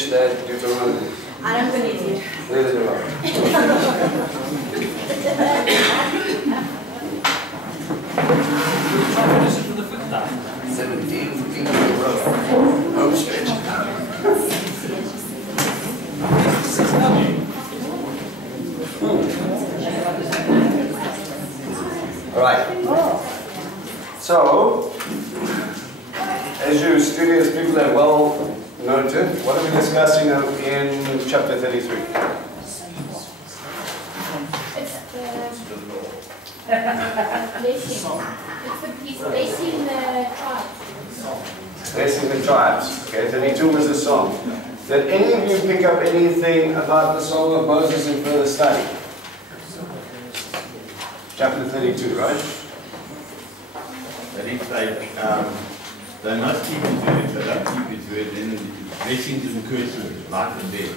finish that Deuteronomy? I don't believe you. Neither do I. Finish it for the fifth time. 17 feet in a row. Home stretch. All right. So, as you studious people have well noted, what are we discussing now in chapter 33? It's blessing. It's the piece blessing the tribes. Blessing the tribes. Okay, 32 was the song. Did any of you pick up anything about the Song of Moses in further study? Chapter 32, right? That is like, they're not keeping to it, but don't keep it to it, then blessings and curses, life and death.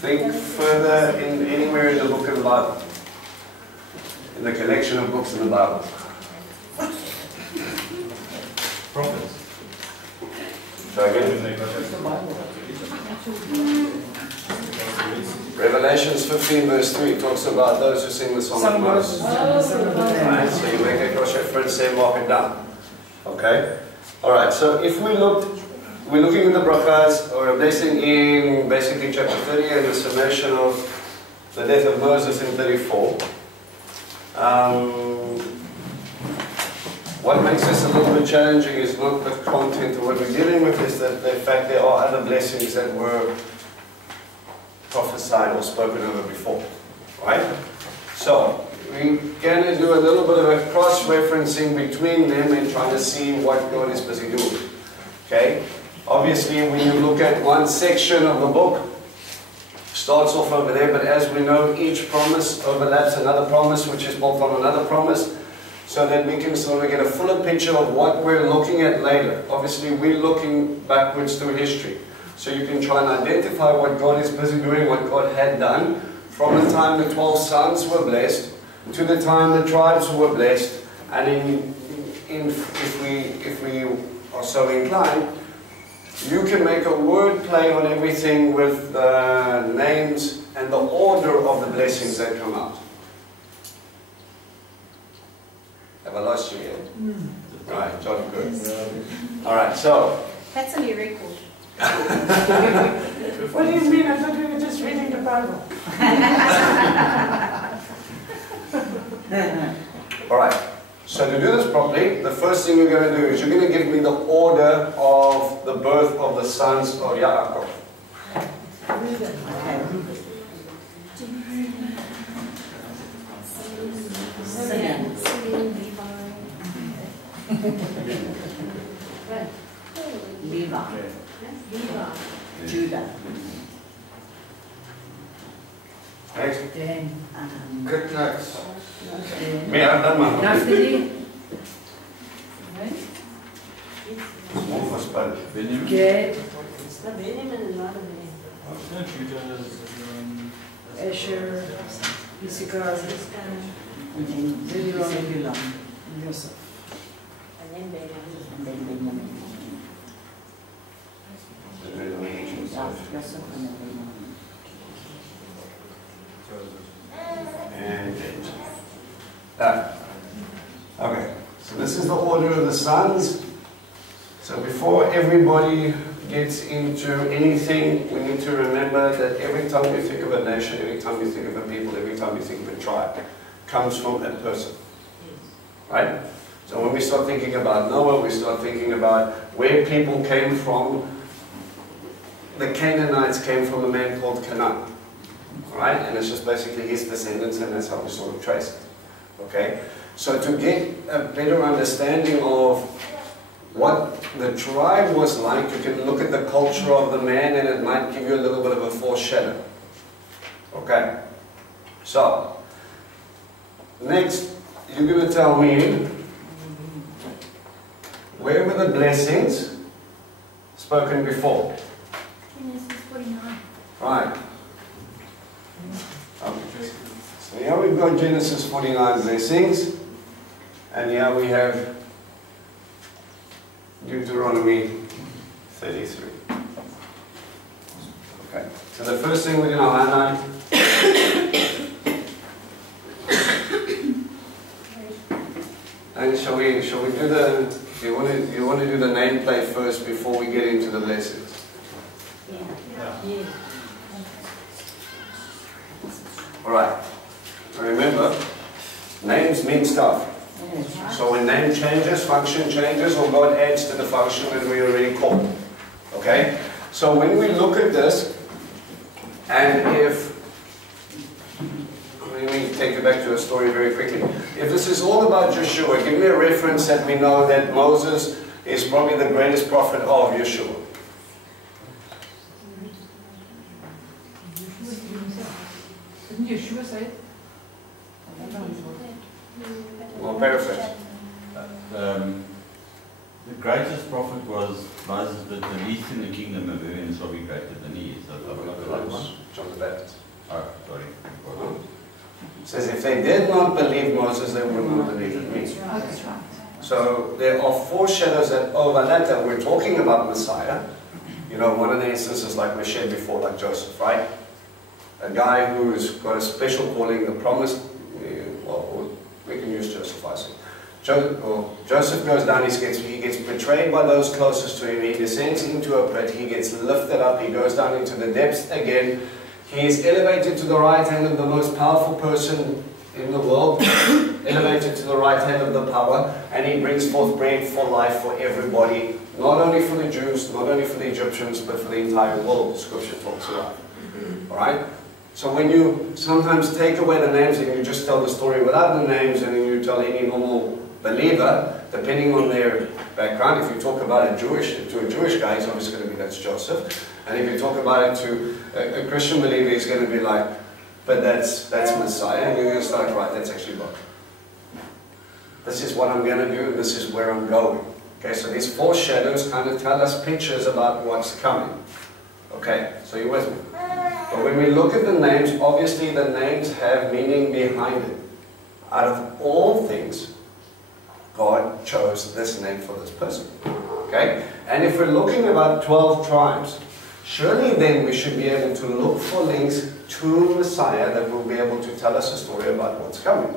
Think further in anywhere in the book of the Bible. In the collection of books in the Bible. Prophets. So again, Revelations 15 verse 3 talks about those who sing the Song of Moses. Right, so you make a cross-reference, say mark it down. Okay? Alright, so if we're looking at the brachas, or a blessing in basically chapter 30 and the summation of the death of Moses in 34. What makes this a little bit challenging is not the content of what we're dealing with, is that in fact there are other blessings that were prophesied or spoken over before. Right? So, we're going to do a little bit of a cross-referencing between them and trying to see what God is busy doing. Okay? Obviously, when you look at one section of the book, starts off over there, but as we know, each promise overlaps another promise, which is built on another promise, so that we can sort of get a fuller picture of what we're looking at later. Obviously, we're looking backwards through history. So you can try and identify what God is busy doing, what God had done, from the time the 12 sons were blessed, to the time the tribes were blessed, and if we are so inclined, you can make a word play on everything with the names and the order of the blessings that come out. Have I lost you yet? Right, John, good. Alright, so. That's on your record. What do you mean? I thought we were just reading the Bible. Alright, so to do this properly, the first thing you're going to do is you're going to give me the order of the birth of the sons of Yaakov. Levi, Judah, Next. then Good next. then Me, I've done my Naphtali, Small for spell. Gad, Don't you guys, Asher, Issachar, and then Zebulon, and Joseph. and then Benjamin. Joseph and then Benjamin. And okay, so this is the order of the sons. So before everybody gets into anything, we need to remember that every time you think of a nation, every time you think of a people, every time you think of a tribe, comes from a person. Right? So when we start thinking about Noah, we start thinking about where people came from. The Canaanites came from a man called Canaan. Right? And it's just basically his descendants, and that's how we sort of trace it. Okay? So to get a better understanding of what the tribe was like, you can look at the culture of the man, and it might give you a little bit of a foreshadow. Okay? So, next, you're going to tell me, where were the blessings spoken before? Genesis 49. Right. Okay. So here we've got Genesis 49 blessings, and here we have Deuteronomy 33. So the first thing we do now, Anna. And shall we do the, you want to do the nameplate first before we get into the lessons? Yeah. Alright. Remember, names mean stuff. So when name changes, function changes, or God adds to the function that we already called. Okay? So when we look at this, and if, let me take you back to a story very quickly. If this is all about Yeshua, give me a reference that we know that Moses is probably the greatest prophet of Yeshua. Didn't Yeshua say it? Well, paraphrase. The greatest prophet was Moses, but the least in the kingdom of heaven shall be greater than he is. John the Baptist. Oh, sorry. It says if they did not believe Moses, they would not believe in me. That's right. So there are foreshadows that overlap that we're talking about Messiah. You know, one of the instances like we shared before, like Joseph, right? A guy who's got a special calling, the promised, well, we can use Joseph, I say. Joseph goes down, he gets betrayed by those closest to him, he descends into a pit, he gets lifted up, he goes down into the depths again, he is elevated to the right hand of the most powerful person in the world, elevated to the right hand of the power, and he brings forth bread for life for everybody, not only for the Jews, not only for the Egyptians, but for the entire world, Scripture talks about. Alright? So when you sometimes take away the names and you just tell the story without the names, and then you tell any normal believer, depending on their background, if you talk about to a Jewish guy, he's obviously going to be, that's Joseph. And if you talk about it to a Christian believer, he's going to be like, but that's Messiah. And you're going to start, right, that's actually God. This is what I'm going to do, and this is where I'm going. Okay, so these foreshadows kind of tell us pictures about what's coming. Okay, so you're with me? But when we look at the names, obviously the names have meaning behind it. Out of all things, God chose this name for this person. Okay? And if we're looking about 12 tribes, surely then we should be able to look for links to Messiah that will be able to tell us a story about what's coming.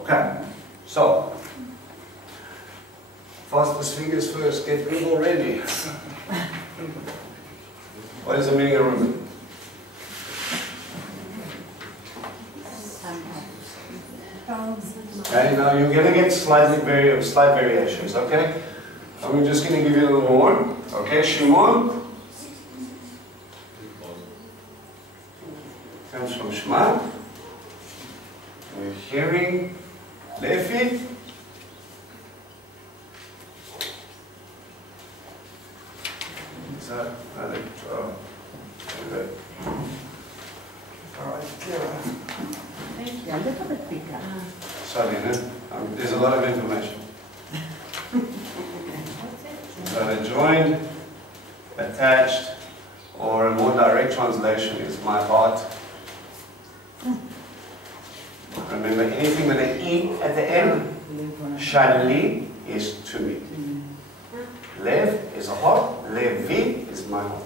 Okay? So, fastest fingers first, get Google ready. What is the meaning of Reuben? Okay, now you're going to get slight variations, okay? I'm just going to give you a little more. Okay, Shimon comes from Shema. We're hearing Lefi. Is that another 12? All right, Kira. Yeah, a little bit bigger. Sorry, no? There's a lot of information. So the joined, attached, or a more direct translation is my heart. Remember, anything with an E at the end, Shali is to me. Lev is a heart, Levi is my heart.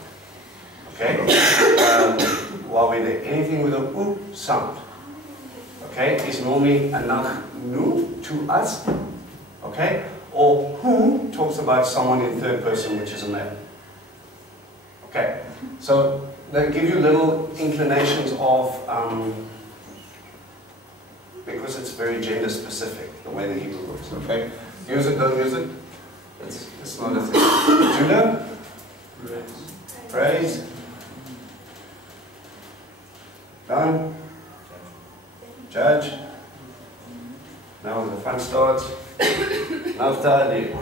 Okay? While we're there, anything with a U sound. Okay, is normally anachnu, to us, okay, or who talks about someone in third person, which is a male. Okay, so they give you little inclinations of, because it's very gender specific, the way the Hebrew works, okay? Use it, don't use it, it's not a thing. Judah? Praise. Done. Judge. Now the fun starts. Naphtali.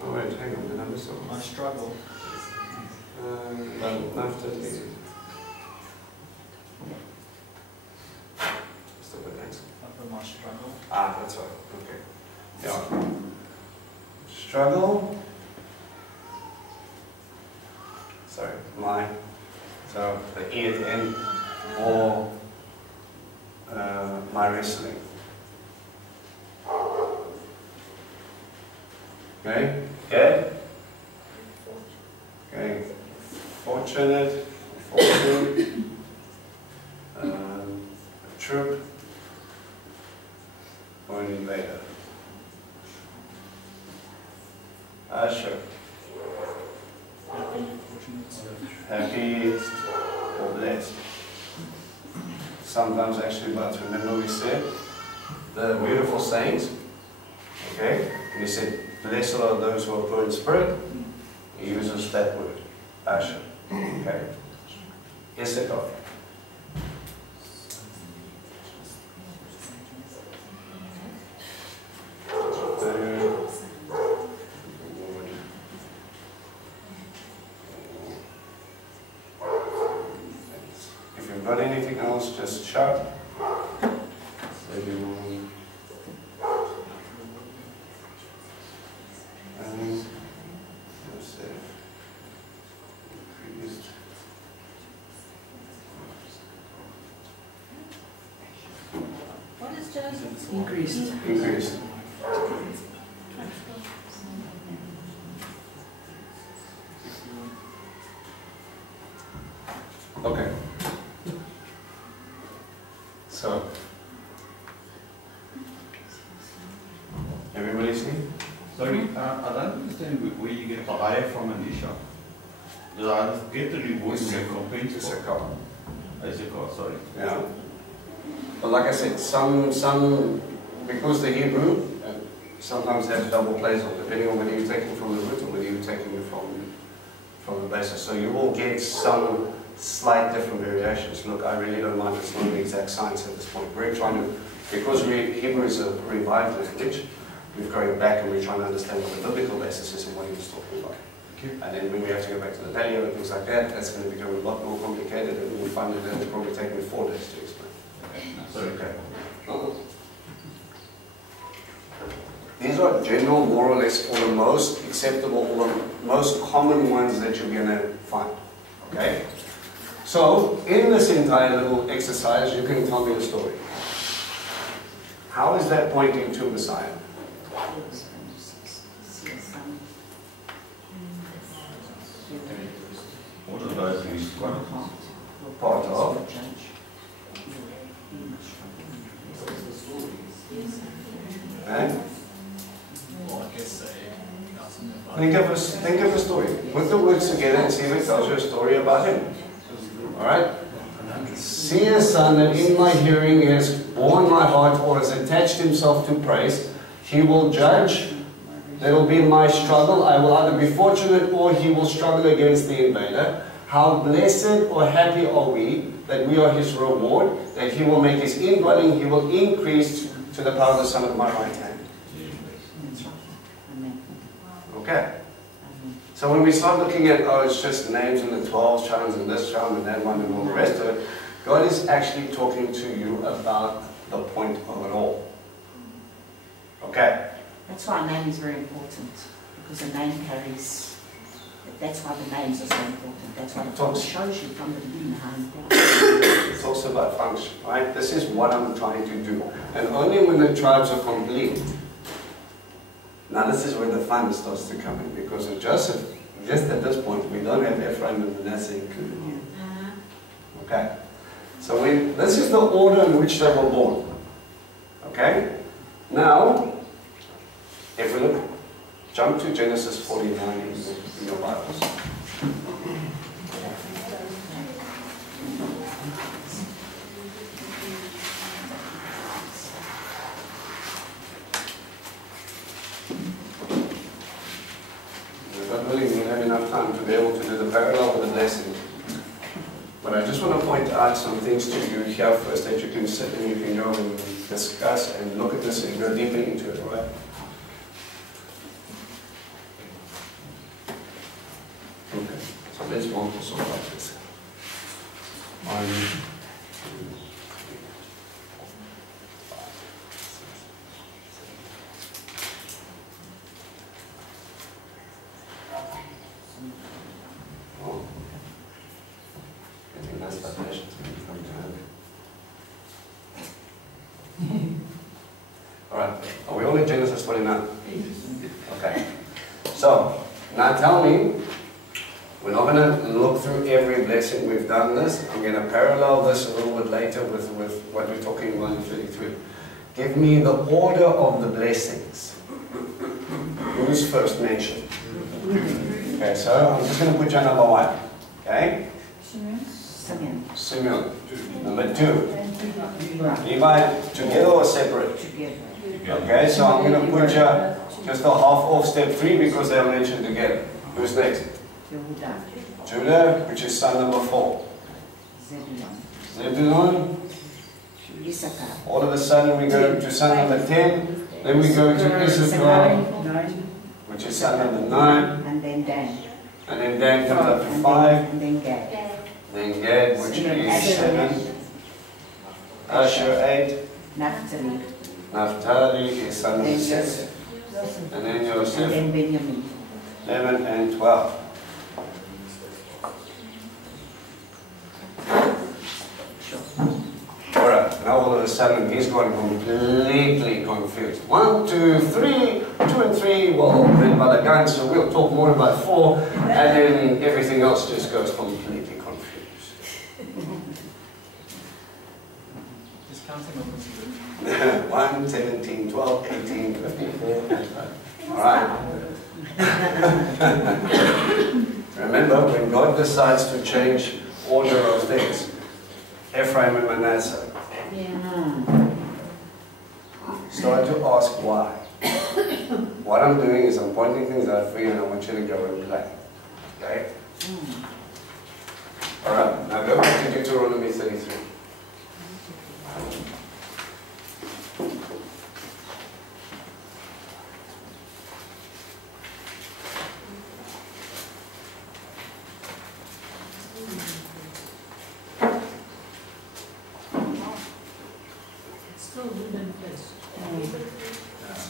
Oh wait, hang on, did I miss something? I struggle. Naphtali. Still good, thanks. After my struggle. Ah, that's right, okay. Yeah. Struggle. Sorry, my. So the E at the end, or my wrestling. Okay? Good? fortunate, fortune, a troop, or an invader. Sure. Happy or blessed. Sometimes actually, but remember we said the beautiful sayings. Okay? And he said, blessed are those who are poor in spirit. He uses that word. Asher. Okay? Issachar. If you've got anything else, just shout. What is Joseph? Increased. Increased. Okay. So, everybody see? Sorry, I don't understand where you get the eye from Anisha. I get the reward in the complaints. Issachar. Issachar, sorry. Yeah. But like I said, some because the Hebrew sometimes has double plays on, depending on whether you're taking from the root or whether you're taking it from the basis. So you will get some slight different variations. Look, I really don't mind, it's not an exact science at this point. We're trying to, because Hebrew is a revived language, we're going back and we're trying to understand what the biblical basis is and what he was talking about. And then when we have to go back to the paleo and things like that, that's going to become a lot more complicated, and we'll find that it's probably taken me 4 days to explain. Sorry. Okay. These are general, more or less, or the most acceptable, or the most common ones that you're going to find. Okay? So, in this entire little exercise, you can tell me a story. How is that pointing to Messiah? All of those is Part of. And think of a story. Put the words together and see if it tells you a story about him. Alright? See a son that in my hearing has borne my heart or has attached himself to praise. He will judge. That will be my struggle. I will either be fortunate or he will struggle against the invader. How blessed or happy are we that we are his reward, that he will make his indwelling, he will increase to the power of the Son of my right hand. Okay. So when we start looking at, oh, it's just names in the 12 charms and this charm and that one and all the rest of it, God is actually talking to you about the point of it all. Okay. That's why a name is very important, because a name carries, that's why the names are so important. That's why the Bible shows you from the beginning how important it is. It's also about function, right? This is what I'm trying to do. And only when the tribes are complete, now this is where the fun starts to come in, because of Joseph, just at this point, we don't have Ephraim and Manasseh included here. Okay? So this is the order in which they were born. Okay? Now, if we look, jump to Genesis 49 in your Bibles. God willing, we'll have enough time to be able to do the parallel with the blessing. But I just want to point out some things to you here first that you can sit and you can go and discuss and look at this and go deeper into it, right? Okay, so let's want to sort out this. Oh, I think that's that patience going to come to hand. Alright, are we all in Genesis 49? Okay. So, now tell me, We're not going to look through every blessing. We've done this. I'm going to parallel this a little bit later with what we're talking about in 33. Give me the order of the blessings. Who's first mentioned? Okay, so I'm just going to put you number 1. Okay? Simeon. Number 2. Levi, together or separate? Together. Okay, so I'm going to put you just a half off step 3 because they are mentioned together. Who's next? Judah, which is son number 4. Zebulun. All of a sudden we go to son number 10. Then we go to Issachar, which is son number 9. And then Dan. And then Dan comes up to 5. And then Gad. Then Gad, which is 7. Asher 8. Naphtali. Naphtali is son number 6. And then And Joseph, then Benjamin. 11 and 12. Alright, now all of a sudden he's gone completely confused. 1, 2, 3, 2 and 3, well, then by the gun, so we'll talk more about 4, and then everything else just goes completely confused. Just counting on 1, 17, 12, 18, 54, 25. Alright. Remember, when God decides to change order of things, Ephraim and Manasseh, start to ask why. What I'm doing is I'm pointing things out for you and I want you to go and play. Okay? Alright, now go back to Deuteronomy 33. Still wooden place.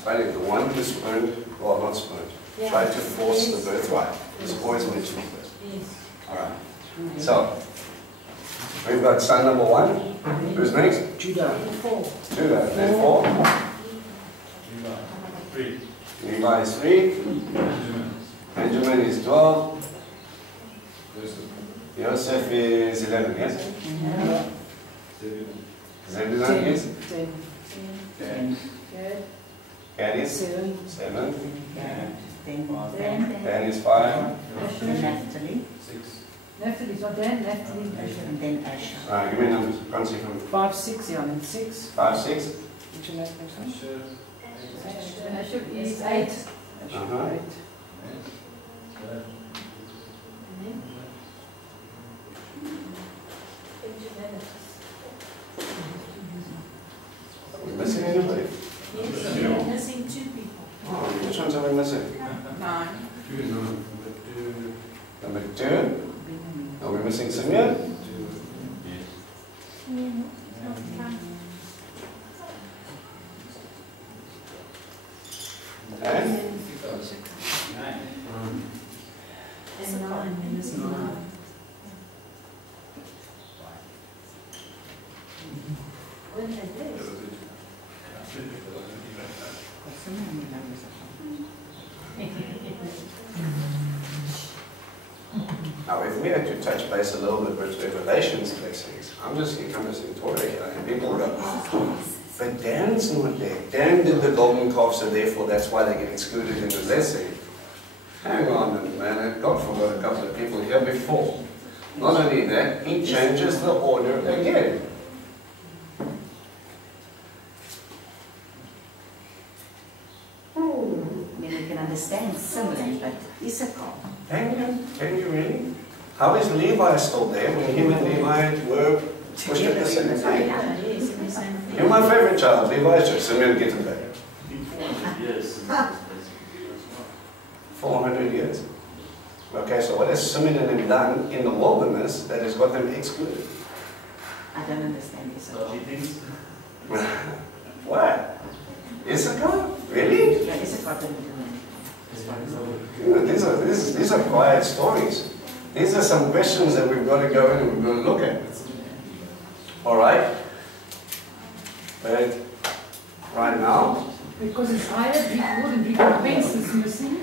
Right, the one who spurned, well, not spurned, tried to force the birthright. It's always mentioned first. Yes. Alright. So, we've got son number 1. Who's next? Judah. 4. Judah. Then 4. Levi is 3. Benjamin is 12. Joseph is 11, yes? Zebulun is? 10. Gad is? 7. 7. Then Dan is 5. Naphtali. Naphtali, so Dan, Naphtali, And then Asher. Alright, give me numbers. Can't see from 5, 6, yeah, and 6. 5, 6. Which is next one? Asher is 8. Uh-huh. 8. Are we missing anybody? Yes, we're missing 2 people. Oh, which ones are we missing? 9. Number 2. Are we missing Simeon? And? And 9. Missing 9. When they did. Now, if we had to touch base a little bit with Revelation's blessings, I'm just here coming to Victoria here, and people go, oh, but Dan's not there. Dan did the golden calf, so therefore that's why they get excluded in the blessing. Hang on a minute, God forgot a couple of people here before. Not only that, he changes the order again. I mean, we can understand Simeon, but Issachar. Can you really? How is Levi still there when him and Levi were pushed at the same time? Yes, in the same thing. You're my favorite child, Levi is just Simeon gets it back. Yes. 400 years. Okay, so what has Simeon and them done in the wilderness that has got them excluded? I don't understand Issachar. What? Issachar? Really? Yeah, Issachar didn't do anything. As far as I know. You know, these are quiet stories. These are some questions that we've got to go in and we've got to look at. Alright? But right now, Because it's either Greek word and recompense is missing.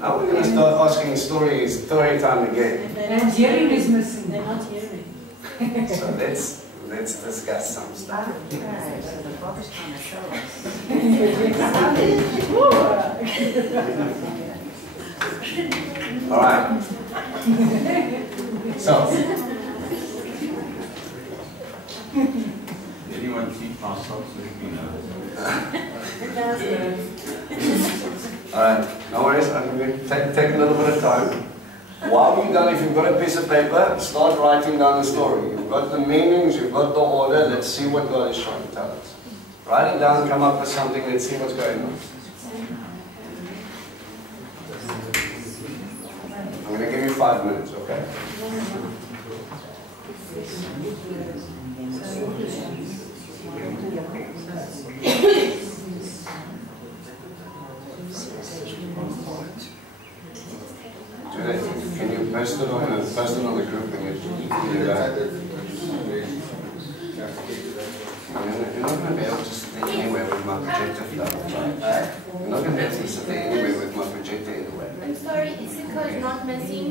Now we're going to start asking story time again. If they're And not hearing is missing. They're not hearing. So let's discuss some stuff. Okay, so the Father's trying to show us. All right. So, Anyone see past socks with me now? all right, no worries. I'm going to take a little bit of time. While you're done, if you've got a piece of paper, start writing down the story. You've got the meanings, you've got the order. Let's see what God is trying to tell us. Write it down, come up with something. Let's see what's going on. I'm going to give you 5 minutes, okay? Can you post it on the group when you do that? You're not going to be able to sit anywhere with my projector flat, right? You're not going to be able to sit anywhere with my projector anyway. I'm sorry, Issachar is not missing.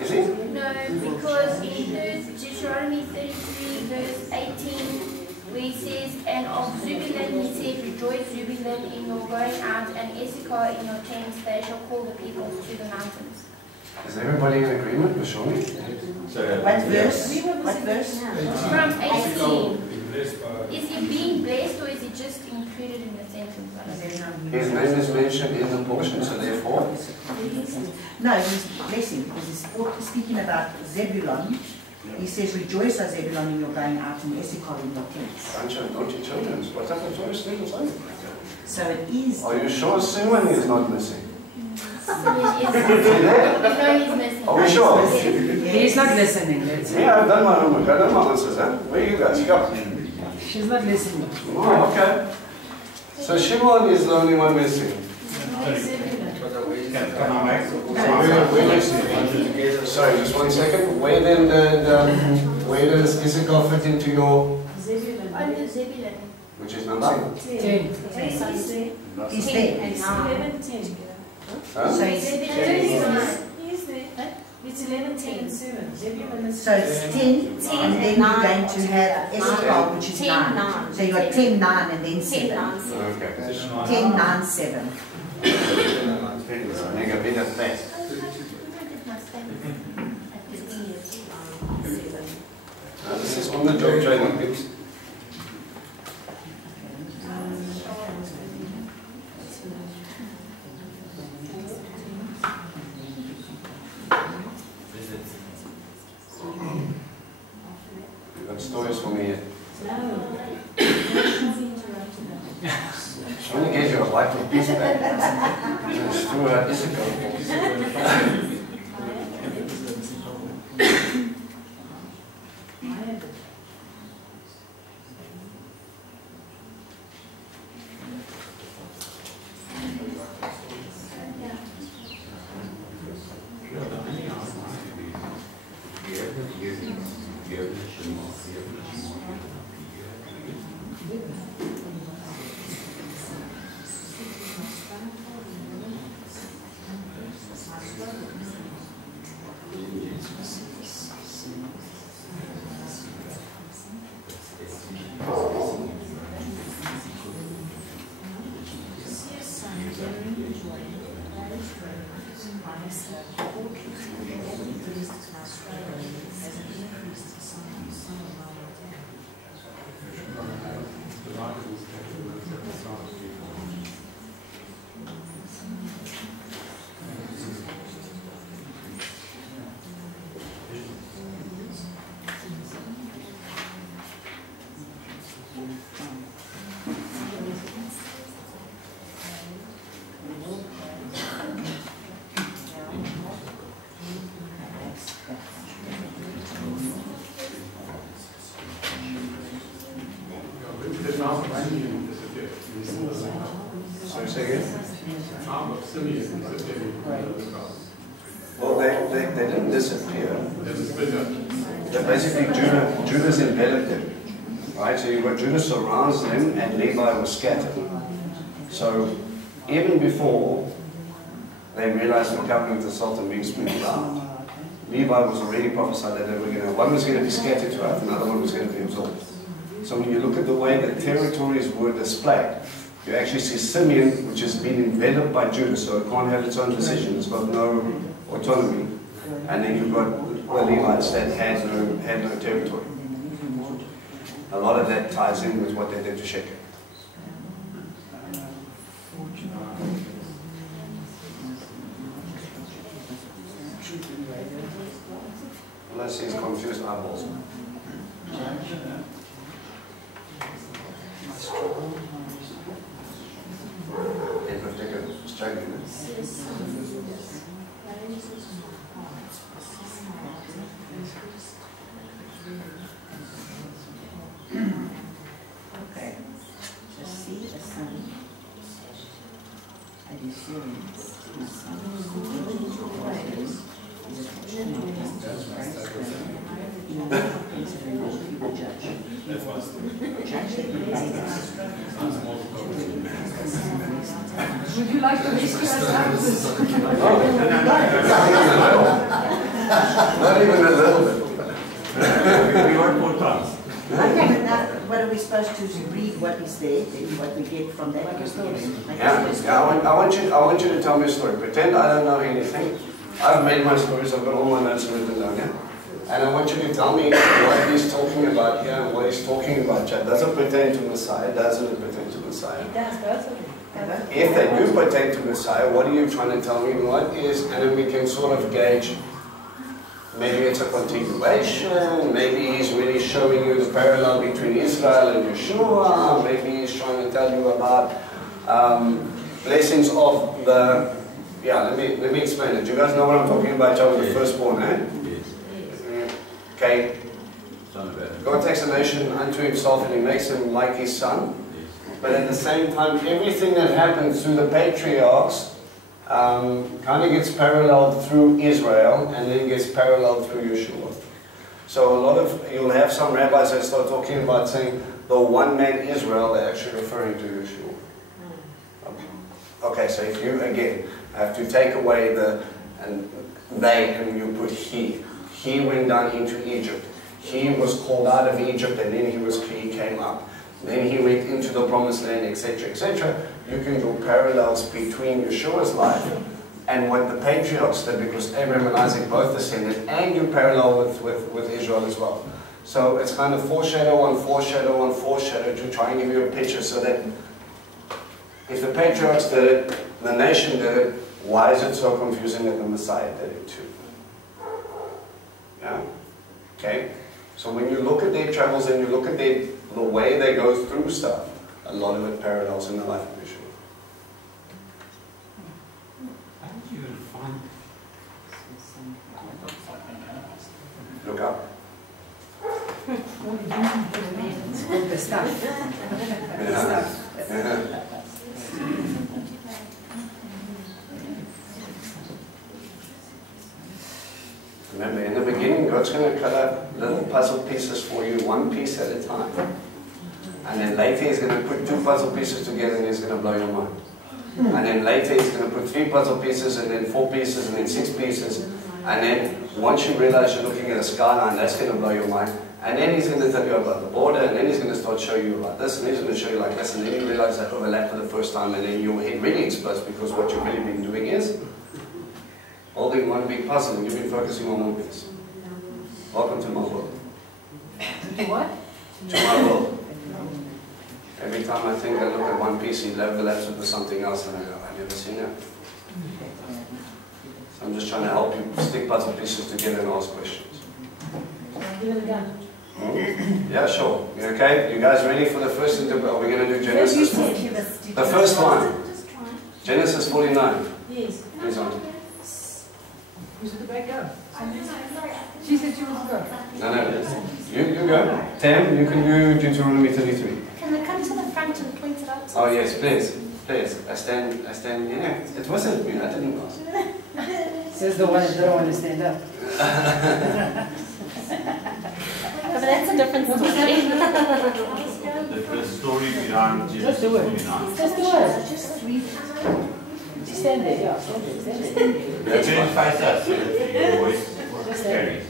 Is he? No, because in Deuteronomy 33 verse 18, where he says, and of Zebulun he said, rejoice Zebulun in your going out, and Issachar in your tents, they shall call the peoples to the mountains. Is everybody in agreement with Shawnee? What verse? What verse? From 18. Is he being blessed or is he just included in the sentence? I don't know. His name is mentioned in the portion, so therefore, No, he's blessing because he's speaking about Zebulun. He says, rejoice, O Zebulun, in your going out, and Issachar in your tents. bunch of naughty children. What type of choice thing was that? So it is. Are you sure Simon is not missing? Yes. Is he there? No, he's missing. Are we sure? He's not listening, that's it. Yeah, I've done my homework. I know my answers, huh? Where are you guys? Go. She's not listening. Oh, okay. So Shimon is the only one missing. Sorry, just 1 second. Where then where does Issachar fit into your, Under Zebulun. which is number? 10. He's there. It's 11, 10. Huh? So he's, Zebulun is He's there. It's 11, 10, and 7. Zebulun is so it's 10, and then you're going to have Issachar, which is 9. So you got 10, 9, and then 7. Okay. 10, 9, 7. Mega bit of fast. This is on the job training tips. You got stories for me yet? No. She only gave you a white piece back. Just threw out Issachar. Sorry, say again? Well, they didn't disappear. They basically, Judah's enveloped them. Right? So you've got Judah surrounds them and Levi was scattered. So even before they realized the covenant of salt and being sprinkled out. Levi was already prophesied that they were going to, one was going to be scattered throughout, another one was going to be absorbed. So when you look at the way the territories were displayed, you actually see Simeon, which has been enveloped by Judah, so it can't have its own decision, it's got no autonomy. And then you've got the Levites that had no territory. A lot of that ties in with what they did to Shechem. Unless he's confused eyeballs. In particular, struggling. Okay. So see the sun. And you see the sun. Would you like to rescue us answers? Not even a little bit. We want more times. Okay, but now, what are we supposed to read what is there, and what we get from that? I want you to tell me a story. Pretend I don't know anything. I've made my stories, I've got all my notes written down here. And I want you to tell me what he's talking about here and what he's talking about. Does it pertain to Messiah? Doesn't it pertain to Messiah? It does, both of them. If they do pertain to Messiah, what are you trying to tell me? What is, and then we can sort of gauge, maybe it's a continuation, maybe he's really showing you the parallel between Israel and Yeshua, maybe he's trying to tell you about blessings of the, let me explain it. Do you guys know what I'm talking about? Job the firstborn, eh? Okay. God takes a nation unto himself and he makes him like his son. But at the same time, everything that happens through the patriarchs kind of gets paralleled through Israel and then gets paralleled through Yeshua. So you'll have some rabbis that start talking about saying the one man Israel, they're actually referring to Yeshua. Okay, so if you again have to take away they and you put he. He went down into Egypt. He was called out of Egypt and then he came up. Then he went into the promised land, etc., etc. You can draw parallels between Yeshua's life and what the patriarchs did, because Abraham and Isaac both descended, and you parallel with Israel as well. So it's kind of foreshadow on foreshadow on foreshadow to try and give you a picture so that if the patriarchs did it, the nation did it, why is it so confusing that the Messiah did it too? Yeah? Okay? So when you look at their travels and you look at the way they go through stuff, a lot of it parallels in the life of Yeshua. How did you even find Look up. The stuff. Yeah. Remember, in the beginning, God's going to cut up little puzzle pieces for you, one piece at a time. And then later He's going to put 2 puzzle pieces together and He's going to blow your mind. And then later He's going to put 3 puzzle pieces and then 4 pieces and then 6 pieces. And then once you realize you're looking at a skyline, that's going to blow your mind. And then He's going to tell you about the border, and then He's going to start showing you about this, and He's going to show you like this, and then you realize that overlap for the first time, and then your head really explodes, because what you've really been doing is holding one big puzzle, and you've been focusing on one piece. Welcome to my world. What? To my world. Every time I think I look at one piece, it overlaps with something else, and I go, I've never seen that. So I'm just trying to help you stick puzzle pieces together and ask questions. Give it a go. Yeah, sure. You okay? You guys ready for the first interview? Are we going to do Genesis? The first one. Genesis 49. Yes. Who's on? Who's at the back go? She said she was go. No. You go. Tam, you can do Deuteronomy 33. Can they come to the front and point it out? Oh yes, please. Please. I stand, it wasn't me, I didn't ask. Says the one that don't want to stand up. But that's a different story. the story behind Just Genesis do it. 49? Just do it. Just read it. stand there, yeah, stand there, stand there. That's it, face us, so that your voice carries.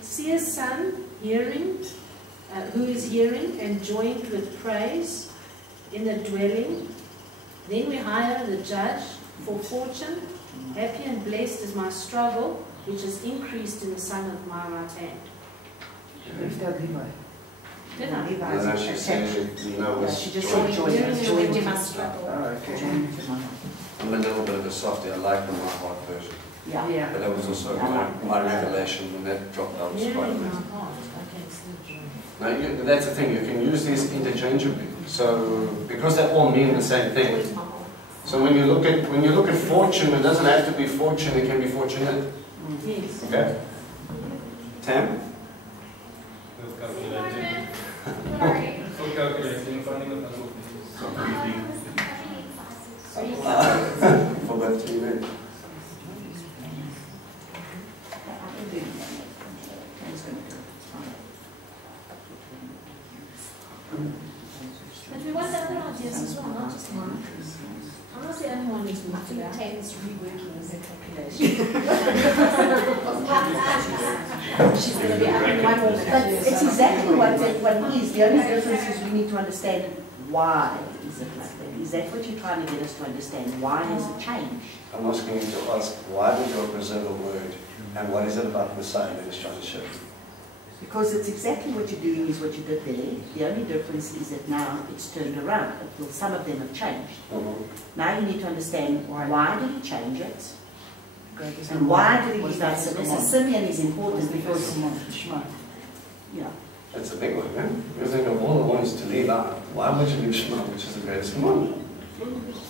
See a son hearing, who is hearing and joined with praise in the dwelling. Then we hire the judge for fortune. Happy and blessed is my struggle, which has increased in the son of my right hand. Left out Levi. Didn't I? And then she said, you know, She just joined. said Hearing joined. and joined struggle. Oh, okay. Joined to my- I'm a little bit of a softie. I like the My Heart version. Yeah. Yeah. But that was also my revelation when that dropped out. Was quite Hearing in my amazing. heart. Okay, still join. Now, that's the thing. You can use these interchangeably. So, because they all mean the same thing. So when you look at fortune, it doesn't have to be fortune. It can be fortunate. Yes. Okay. Tam. Full calculating, finding the puzzle pieces. For about 3 minutes. But we want other ideas as well, not just mine. I'm not the only one who's moved about. Taylor's reworking her calculation. She's going to be up in one more. But it's exactly what that one is. The only difference is we need to understand why is it like that. Is that what you're trying to get us to understand? Why has it changed? I'm asking you to ask, why would God preserve a word? And what is it about Messiah that is trying to shift? Because it's exactly what you're doing is what you did there. The only difference is that now it's turned around. Well, some of them have changed. Now you need to understand why did he change it? And why did he give that Simeon? So Simeon is important because, yeah. That's a big one, man. You think of all the ones to leave out. Why would you leave Shema, which is the greatest commandment?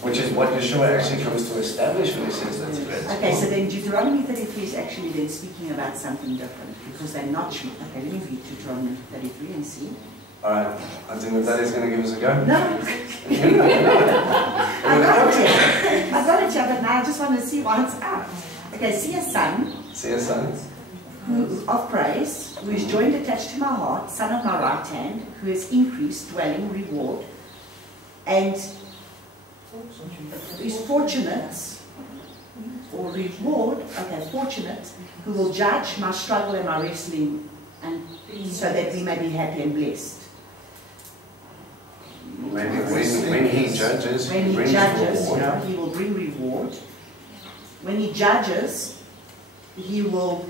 Which is what Yeshua actually comes to establish when he says that's the greatest Okay, so commandment. then Deuteronomy 33 is actually then speaking about something different because they're not Shema. Okay, let me read Deuteronomy 33 and see. Alright, I think that is going to give us a go. No, I I got it. I got it, yeah, but now I just want to see why it's out. Okay, see a son See a son? of praise, who is joined attached to my heart, son of my right hand, who has increased, dwelling, reward, and is fortunate, or reward, okay, fortunate, who will judge my struggle and my wrestling, and so that we may be happy and blessed. When he judges, When he brings judges, reward. yeah, he will bring reward. When he judges, he will,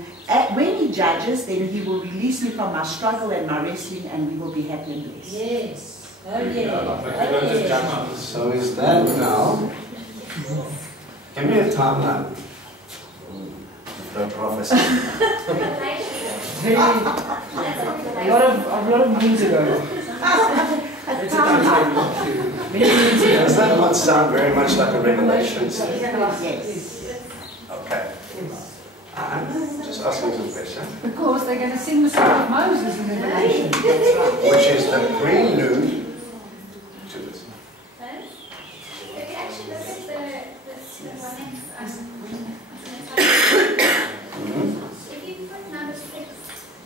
when he judges, then he will release me from my struggle and my wrestling, and we will be happy and blessed. Yes. Oh yeah. But you don't just jump up. So is that now? Give me a timeline. The prophecy. Very, a lot of moons ago. Many moons ago. Does that not sound very much like a revelation? Yes. Okay. I'm just asking some questions. Because they're going to sing the song of Moses in Revelation. That's right. Which is the prelude to this. If you actually look at the one next, if you put number 6,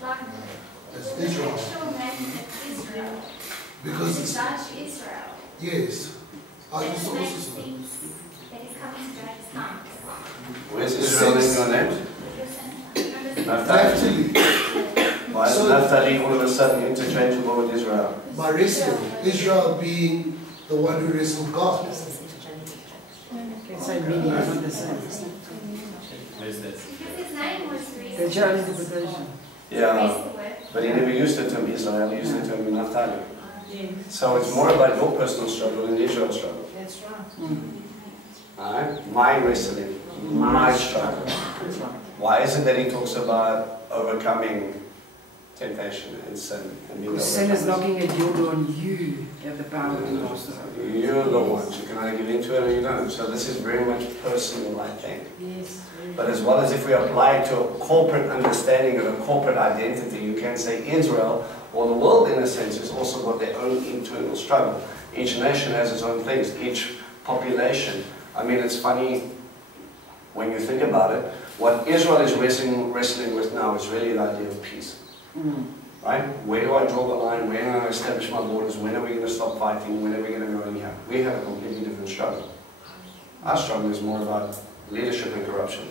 like the actual name of Israel, Because to it's, judge Israel, yes, I that used to makes also sense that he's coming to judge his house. Where's Israel in your name? Actually, Why is Naphtali all of a sudden interchangeable with Israel? my wrestling, Israel being the one who wrestled God. Same meaning, not the same. Where's that? Because his name was The reason. German interpretation. Yeah, but he never used the term Israel, he used the term Naphtali. Yes. So it's more about your personal struggle than Israel's struggle. That's right. Alright? My wrestling, my struggle. That's right. Why is it that he talks about overcoming temptation and sin? And being Because sin is overcomers? knocking at your door and you have the power to master it. You're the ones. You can either get into it or you don't. So this is very much personal, I think. Yes. But as well as if we apply it to a corporate understanding of a corporate identity, you can say Israel, or the world in a sense, has also got their own internal struggle. Each nation has its own things, each population. I mean, it's funny when you think about it. What Israel is wrestling with now is really the idea of peace. Right? Where do I draw the line? Where do I establish my borders? When are we going to stop fighting? When are we going to go in here? We have a completely different struggle. Our struggle is more about leadership and corruption.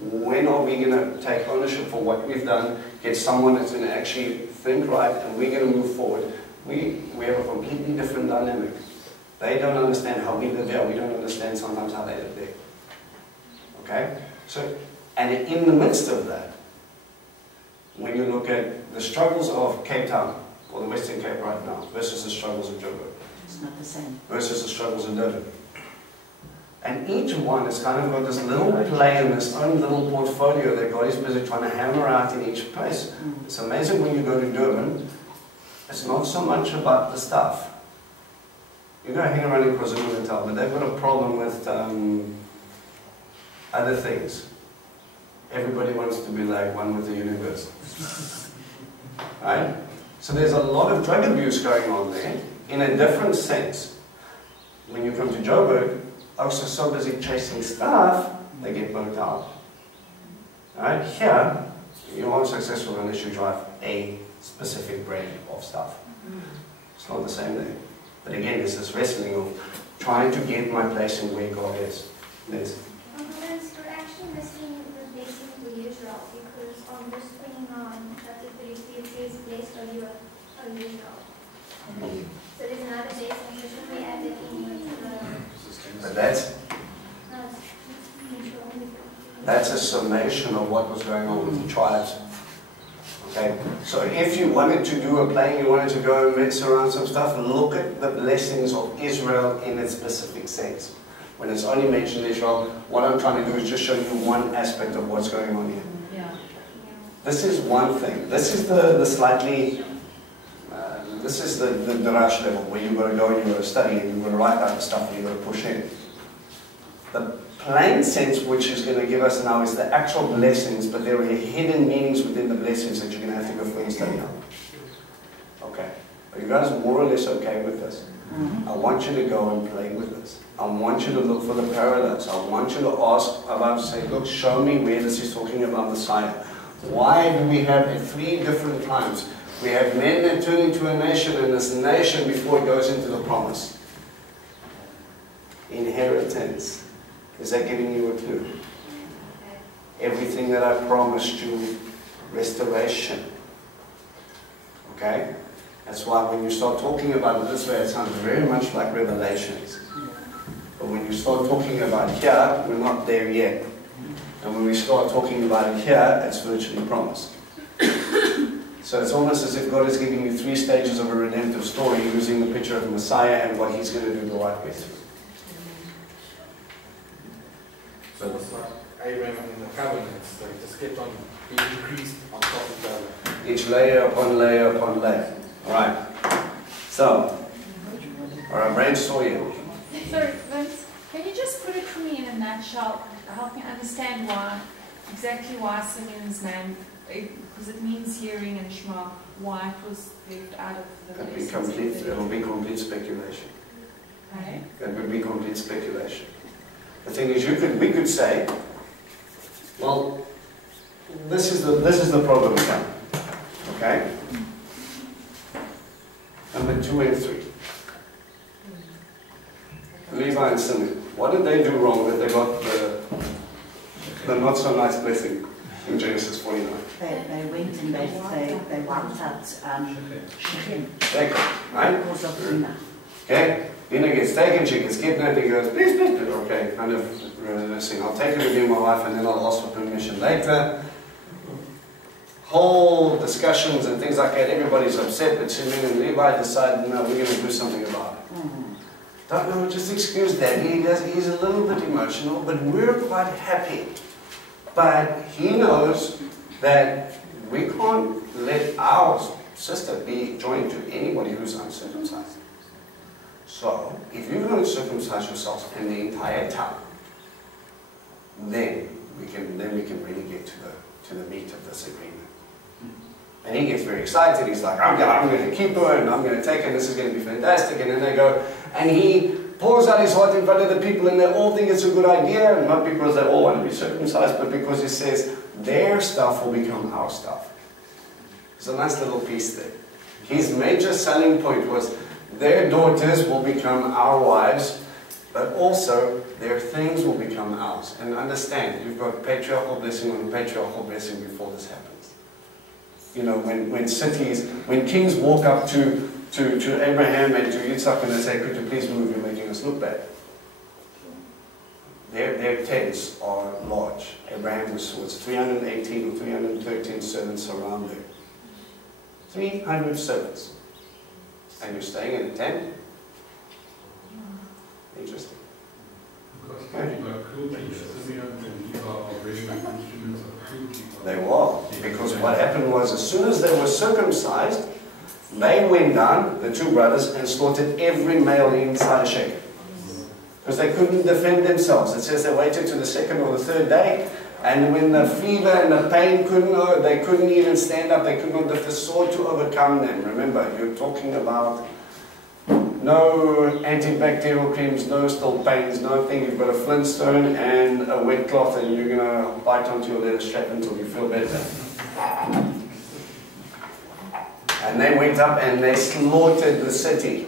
When are we going to take ownership for what we've done, get someone that's going to actually think right, and we're going to move forward? We have a completely different dynamic. They don't understand how we live there. We don't understand sometimes how they live there. Okay? So, and in the midst of that, when you look at the struggles of Cape Town, or the Western Cape right now, versus the struggles of Joburg, It's not the same. versus the struggles of Durban. And each one has kind of got this little play in this own little portfolio that God is busy trying to hammer out in each place. It's amazing when you go to Durban, it's not so much about the stuff. You go hang around in KwaZulu-Natal, but they've got a problem with other things. Everybody wants to be like one with the universe. Right? So there's a lot of drug abuse going on there, in a different sense. When you come to Joburg, also so busy chasing stuff, they get burnt out. Right? Here, you aren't successful unless you drive a specific brand of stuff. It's not the same thing. But again, it's this wrestling of trying to get my place in where God is. Yes. We're actually missing the blessing for Israel, because on verse 29, chapter 33, it says, "Blessed are you, O Israel." So there's another blessing, so should we add it in with the... But that's a summation of what was going on with the tribes. Okay, so if you wanted to do a plane, you wanted to go and mess around some stuff, look at the blessings of Israel in its specific sense. When it's only mentioned Israel, what I'm trying to do is just show you one aspect of what's going on here. Yeah. This is one thing. This is the slightly, this is the rush level where you've got to go and you've got to study and you've got to write out the stuff and you've got to push in. The plain sense which is going to give us now is the actual blessings, but there are hidden meanings within the blessings that you're going to have to go through and study out. Okay. Are you guys more or less okay with this? I want you to go and play with this. I want you to look for the parallels. I want you to ask about, say, look, show me where this is talking about Messiah. Why do we have at 3 different times? We have men that turn into a nation, and this nation before it goes into the promise. Inheritance. Is that giving you a clue? Everything that I promised you, restoration. Okay? That's why when you start talking about it this way, it sounds very much like Revelations. But when you start talking about here, we're not there yet. And when we start talking about it here, it's virtually promised. So it's almost as if God is giving you 3 stages of a redemptive story using the picture of the Messiah and what He's going to do the right way through. So it's like Abraham and the covenants, they just kept on being increased on top of each other. Each layer upon layer upon layer. Alright. So, alright, brainstorm you. Sorry, Vince, can you just put it for me in a nutshell, help me understand exactly why Simeon's name, because it means hearing and Shema, why it was left out of the It will be complete speculation. Okay. It would be complete speculation. The thing is, we could say, well, this is the problem here. Okay? Number 2 and 3. Levi and Simeon. What did they do wrong that they got the not so nice blessing in Genesis 49? They went and they wiped out Shechem. Right? Because of Dinah. Okay? Dinah gets taken, she gets kidnapped, he goes, please, please, please. Okay, kind of reminiscing. I'll take her to be my wife and then I'll ask for permission later. Whole discussions and things like that, everybody's upset, but Simeon and Levi decide, no, we're going to do something about it. Don't know, just excuse that. He's a little bit emotional, but we're quite happy. But he knows that we can't let our sister be joined to anybody who's uncircumcised. So, if you're going to circumcise yourselves in the entire town, then we can really get to the meat of this agreement. And he gets very excited. He's like, I'm going to keep her, and I'm going to take her, and this is going to be fantastic. And then they go, and he pours out his heart in front of the people, and they all think it's a good idea, and not because they all want to be circumcised, but because he says their stuff will become our stuff. It's a nice little piece there. His major selling point was their daughters will become our wives, But also, their things will become ours. And understand, you've got patriarchal blessing on patriarchal blessing before this happens. You know, when cities, when kings walk up to Abraham and to Yitzhak and they say, could you please move, you're making us look bad. Their tents are large. Abraham was 318 or 313 servants around there. 300 servants. And you're staying in a tent? Interesting. They were. Because what happened was, as soon as they were circumcised, they went down, the two brothers, and slaughtered every male inside a shekel. Because they couldn't defend themselves. It says they waited to the second or the third day, and when the fever and the pain they couldn't even stand up, they could not lift a sword to overcome them. Remember, you're talking about no antibacterial creams, no still pains, nothing. You've got a flintstone and a wet cloth, and you're going to bite onto your leather strap until you feel better. And they went up and they slaughtered the city.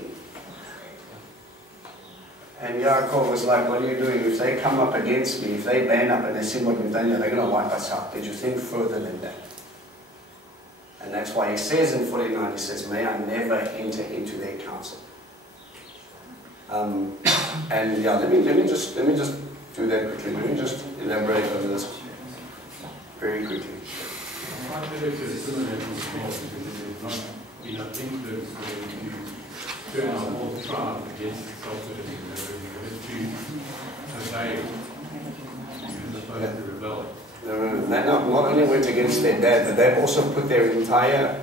And Yaakov was like, what are you doing? If they come up against me, if they band up and they see what we've done here, they're going to wipe us out. Did you think further than that? And that's why he says in 49, he says, may I never enter into their counsel. And yeah, let me just do that quickly. Let me just elaborate on this very quickly. Turn our whole tribe against itself to rebel. No, they not only went against their dad, but they also put their entire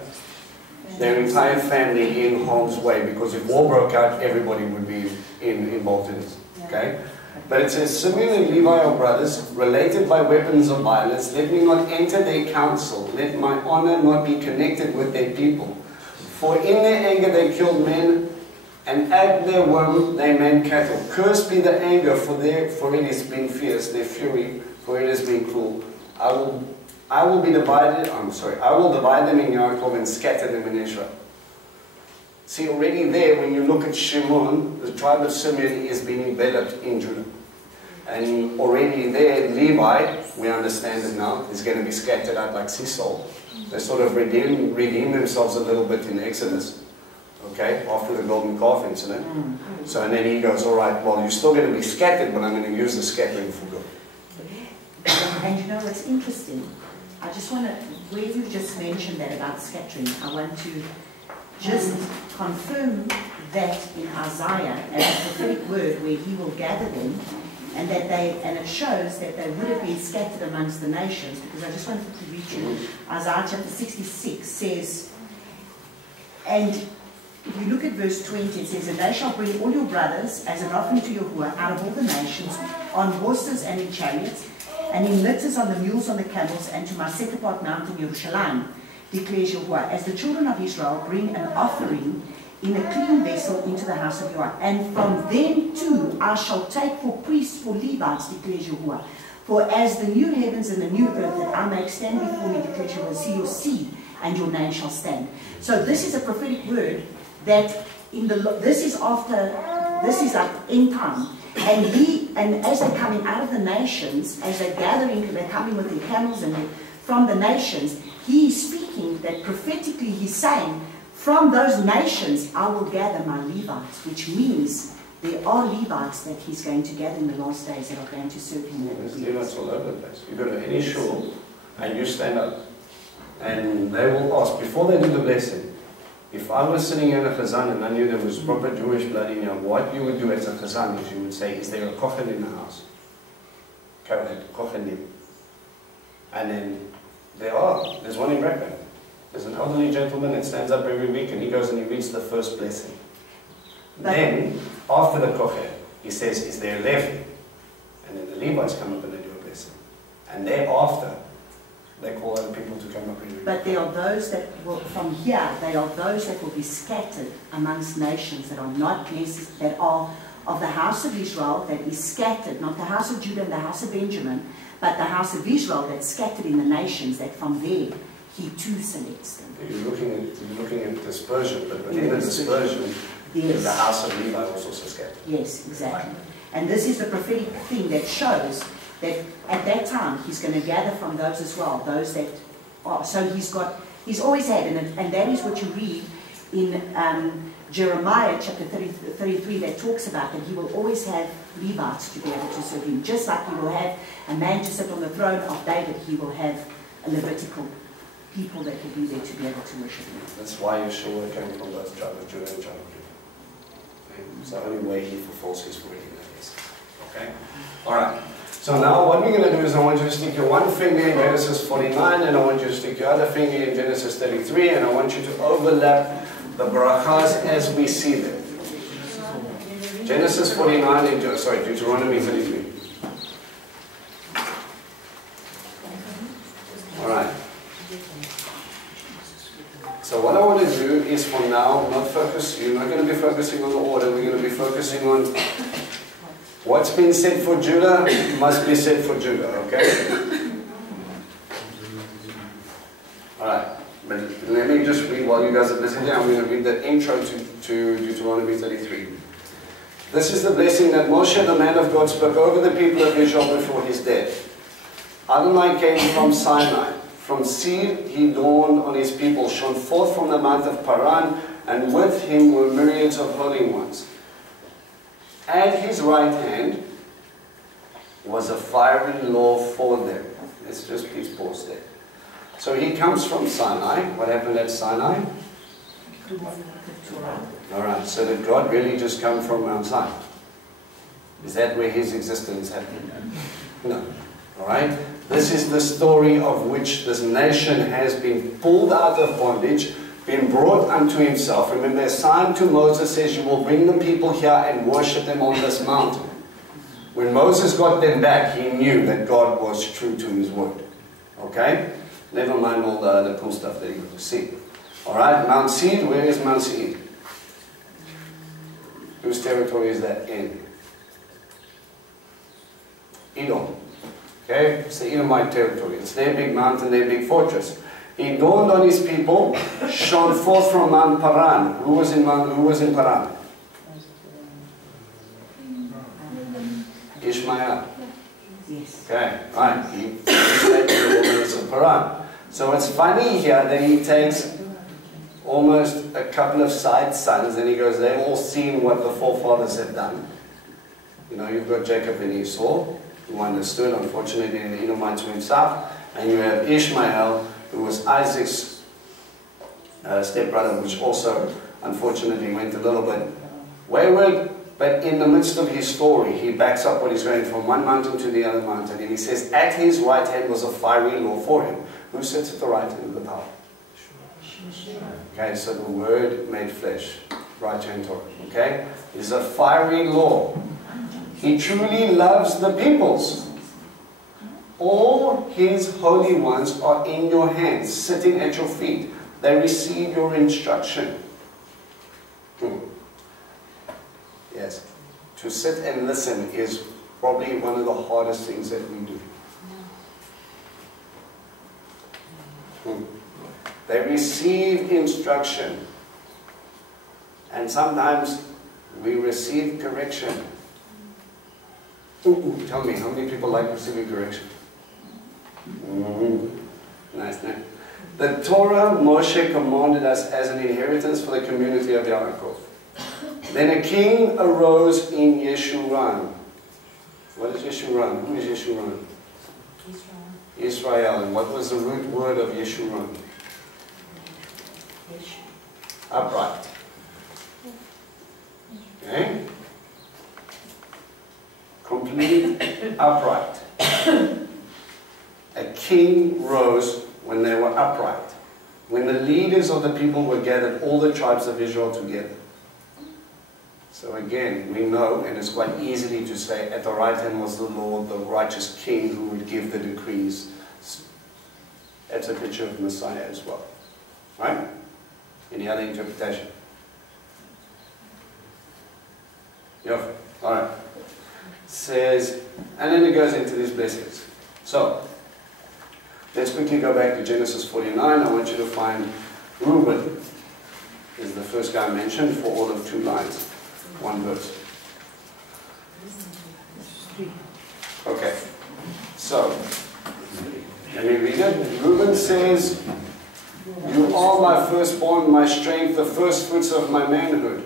family in harm's way, because if war broke out, everybody would be involved in it. Okay? But it says, similarly, Levi or brothers, related by weapons of violence, let me not enter their counsel, let my honor not be connected with their people. For in their anger they killed men, and at their whim they made cattle. Cursed be the anger, for it has been fierce, their fury, for it has been cruel. I will divide them in Yaakov and scatter them in Israel. See, already there, when you look at Shimon, the tribe of Simeon is being developed in Judah. And already there, Levi, we understand it now, is going to be scattered out like sea salt. They sort of redeem themselves a little bit in Exodus, okay, after the golden calf incident. So, and then he goes, all right, well, you're still going to be scattered, but I'm going to use the scattering for good. And you know what's interesting? I just want to, where you just mentioned that about scattering, I want to just confirm that in Isaiah, as a prophetic word, where he will gather them, and it shows that they would have been scattered amongst the nations, because I just wanted to read you, Isaiah chapter 66 says, and if you look at verse 20, it says, and they shall bring all your brothers as an offering to Yahuwah out of all the nations, on horses and in chariots, and in litters on the mules, on the camels, and to my set apart mountain Yerushalayim, declares Yahuwah, as the children of Israel bring an offering in a clean vessel into the house of Yahuwah. And from them too I shall take for priests, for Levites, declares Yahuwah. For as the new heavens and the new earth that I make stand before me, declares Yahuwah, see your seed and your name shall stand. So this is a prophetic word that this is like end time. And as they're coming out of the nations, as they're gathering, they're coming with their camels and from the nations, he is speaking that prophetically he's saying, from those nations I will gather my Levites, which means there are Levites that he's going to gather in the last days that are going to serve him. There's Levites all over the place. You go to any shul and you stand up and they will ask, before they do the blessing, if I was sitting in a chazan and I knew there was proper Jewish blood in here, what you would do as a chazan is you would say, is there a kohen in the house? Kohenim. And then there's one in Brakpan. There's an elderly gentleman that stands up every week and he goes and he reads the first blessing. Then, after the kohen, he says, is there a Levi? And then the Levites come up and they do a blessing. And thereafter, they call other people to come up and read. But there are those that will, from here, they are those that will be scattered amongst nations that are not necessary, that are of the house of Israel, that is scattered, not the house of Judah and the house of Benjamin, but the house of Israel that's scattered in the nations, that from there he too selects them. You're looking at dispersion, but within the dispersion, yes, the house of Levi was also scattered. Yes, exactly. And this is the prophetic thing that shows that at that time he's going to gather from those as well, those that are. So he's always had, and that is what you read in Jeremiah chapter 33 that talks about that he will always have Levites to be able to serve him. Just like he will have a man to sit on the throne of David, he will have a Levitical people that will be there to be able to worship him. That's why Yeshua came from both tribes of Judah and tribe of Judah. It's the only way he fulfills his word in that essence. Okay? Alright. So now what we're going to do is I want you to stick your one finger in Genesis 49 and I want you to stick your other finger in Genesis 33 and I want you to overlap the brachas as we see them. Genesis 49 and Deuteronomy 33. Alright. So what I want to do is from now not focus, you're not going to be focusing on the order, we're going to be focusing on what's been said for Judah must be said for Judah, okay? Alright, but let me just read while you guys are listening. I'm going to read the intro to Deuteronomy 33. This is the blessing that Moshe, the man of God, spoke over the people of Israel before his death. Adonai came from Sinai. From Seir he dawned on his people, shone forth from the mount of Paran, and with him were myriads of holy ones. At his right hand was a fiery law for them. Let's just please pause there. So he comes from Sinai. What happened at Sinai? Alright, so did God really just come from Mount Sinai? Is that where his existence happened? No. Alright? This is the story of which this nation has been pulled out of bondage, been brought unto himself. Remember, a sign to Moses says, you will bring the people here and worship them on this mountain. When Moses got them back, he knew that God was true to his word. Okay? Never mind all the other cool stuff that you got to see. Alright, Mount Seir, where is Mount Seir? Whose territory is that in? Edom. Okay, it's the Edomite territory. It's their big mountain, their big fortress. He dawned on his people, shone forth from Mount Paran. Who was in Paran? Ishmael. Yes. Okay, right. He stayed in the wilderness of Paran. So it's funny here that he takes almost a couple of side sons and he goes, they've all seen what the forefathers have done. You know, you've got Jacob and Esau, who understood, unfortunately, in the Edomites went south, and you have Ishmael, who was Isaac's stepbrother, which also, unfortunately, went a little bit wayward. But in the midst of his story, he backs up what he's going from one mountain to the other mountain, and he says, at his right hand was a fiery law for him. Who sits at the right hand of the power? Okay, so the Word made flesh, right hand Torah. Okay, is a fiery law. He truly loves the peoples. All his holy ones are in your hands, sitting at your feet. They receive your instruction. Yes, to sit and listen is probably one of the hardest things that we do. They receive instruction. And sometimes we receive correction. Tell me, how many people like receiving correction? Nice, nice. The Torah, Moshe commanded us as an inheritance for the community of Yaakov. Then a king arose in Yeshurun. What is Yeshurun? Who is Yeshurun? Israel. And what was the root word of Yeshurun? Upright. Okay? Complete upright. A king rose when they were upright. When the leaders of the people were gathered, all the tribes of Israel together. So again, we know, and it's quite easily to say, at the right hand was the Lord, the righteous king who would give the decrees. That's a picture of Messiah as well. Right? Any other interpretation? Yeah. Alright. Says, and then it goes into these blessings. So, let's quickly go back to Genesis 49. I want you to find Reuben is the first guy mentioned for all of 2 lines, 1 verse. Okay. So, let me read it. Reuben says, "You are my firstborn, my strength, the first fruits of my manhood.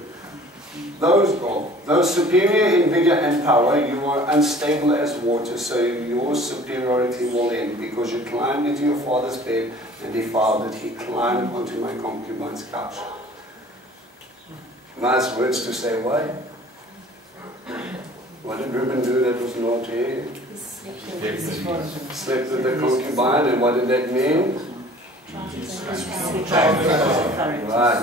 Though superior in vigor and power, you are unstable as water, so your superiority will end, because you climbed into your father's bed and defiled it. He climbed onto my concubine's couch." Nice words to say, why? What did Reuben do that was naughty? Slept with the concubine, and what did that mean? Right,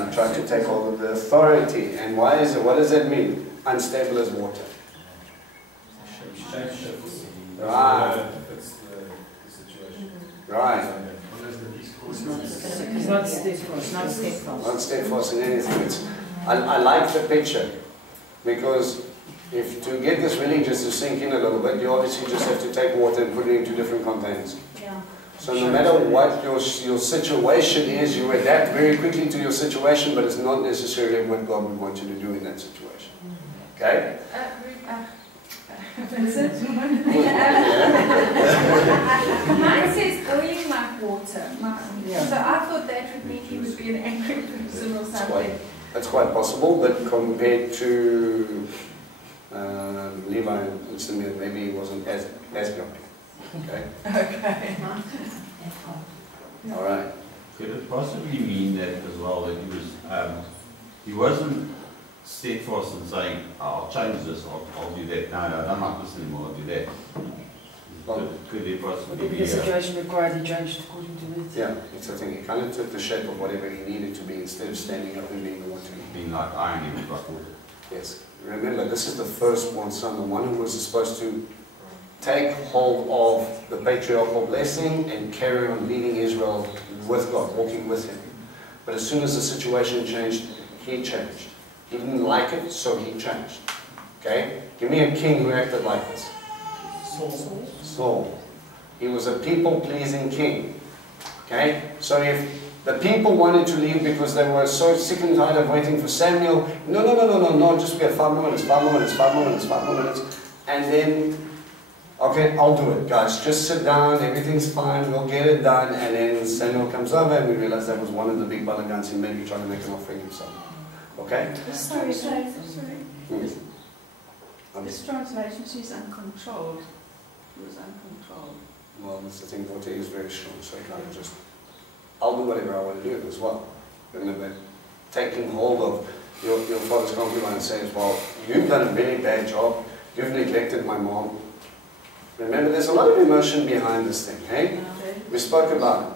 he tried to take hold of the authority. And why is it? What does that mean? Unstable as water. Right. Right. It's not steadfast. Not steadfast. Not steadfast in anything. I like the picture, because if to get this religious to sink in a little bit, you obviously just have to take water and put it into different containers. Yeah. So no matter what your situation is, you adapt very quickly to your situation, but it's not necessarily what God would want you to do in that situation. Okay? Mine says boiling like water. So I thought that would mean he would be an angry person or something. That's quite possible, but compared to Levi and Simeon, maybe he wasn't as grumpy. Okay? Okay. All right. Could it possibly mean that as well, that he wasn't steadfast in saying, I'll change this, I'll do that. No, I don't like this anymore, I'll do that. Could it possibly be... The situation required he changed according to it. Yeah, it's a thing. He kind of took the shape of whatever he needed to be instead of standing up and being the one to be. Being like iron in the water. Yes. Remember, this is the firstborn son, the one who was supposed to take hold of the patriarchal blessing and carry on leading Israel with God, walking with Him. But as soon as the situation changed, he changed. He didn't like it, so he changed. Okay? Give me a king who acted like this. Saul. He was a people-pleasing king. Okay? So if the people wanted to leave because they were so sick and tired of waiting for Samuel, no, just we have 5 more minutes, 5 more minutes, 5 more minutes, 5 more minutes. And then, okay, I'll do it, guys. Just sit down, everything's fine, we'll get it done. And then Samuel comes over and we realize that was one of the big balagans, he maybe trying to make an offering himself. Okay? Sorry. Mm. This translation says uncontrolled. He was uncontrolled. Well, that's the thing, Porte is very strong, so he kind of just, I'll do whatever I want to do as well. Remember, taking hold of your father's concubine and saying, well, you've done a very bad job, you've neglected my mom. Remember, there's a lot of emotion behind this thing, hey? We spoke about it.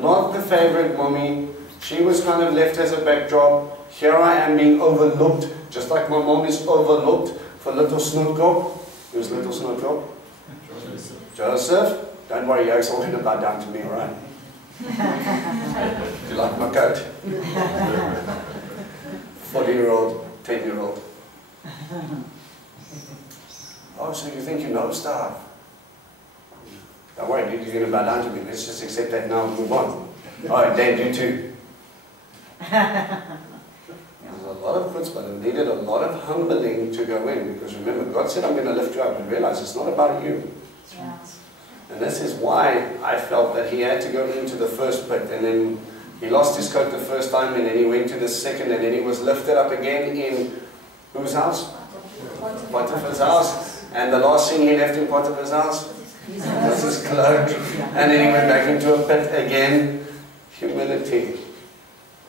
Not the favorite mommy, she was kind of left as a backdrop. Here I am being overlooked, just like my mom is overlooked for little Snoetkop. Who's little Snoetkop? Joseph. Don't worry, Joke's all going to bow down to me, alright? Do you like my coat? 40-year-old, 10-year-old. Oh, so you think you know stuff? Don't worry, dude, you're going to bow down to me. Let's just accept that now and move on. Alright, Dad, you too. There's a lot of chutzpah. It needed a lot of humbling to go in, because remember, God said, I'm going to lift you up, and realize it's not about you. Yeah. And this is why I felt that he had to go into the first pit, and then he lost his coat the first time, and then he went to the second, and then he was lifted up again in whose house? Potiphar's house. And the last thing he left in Potiphar's house was his cloak. And then he went back into a pit again. Humility.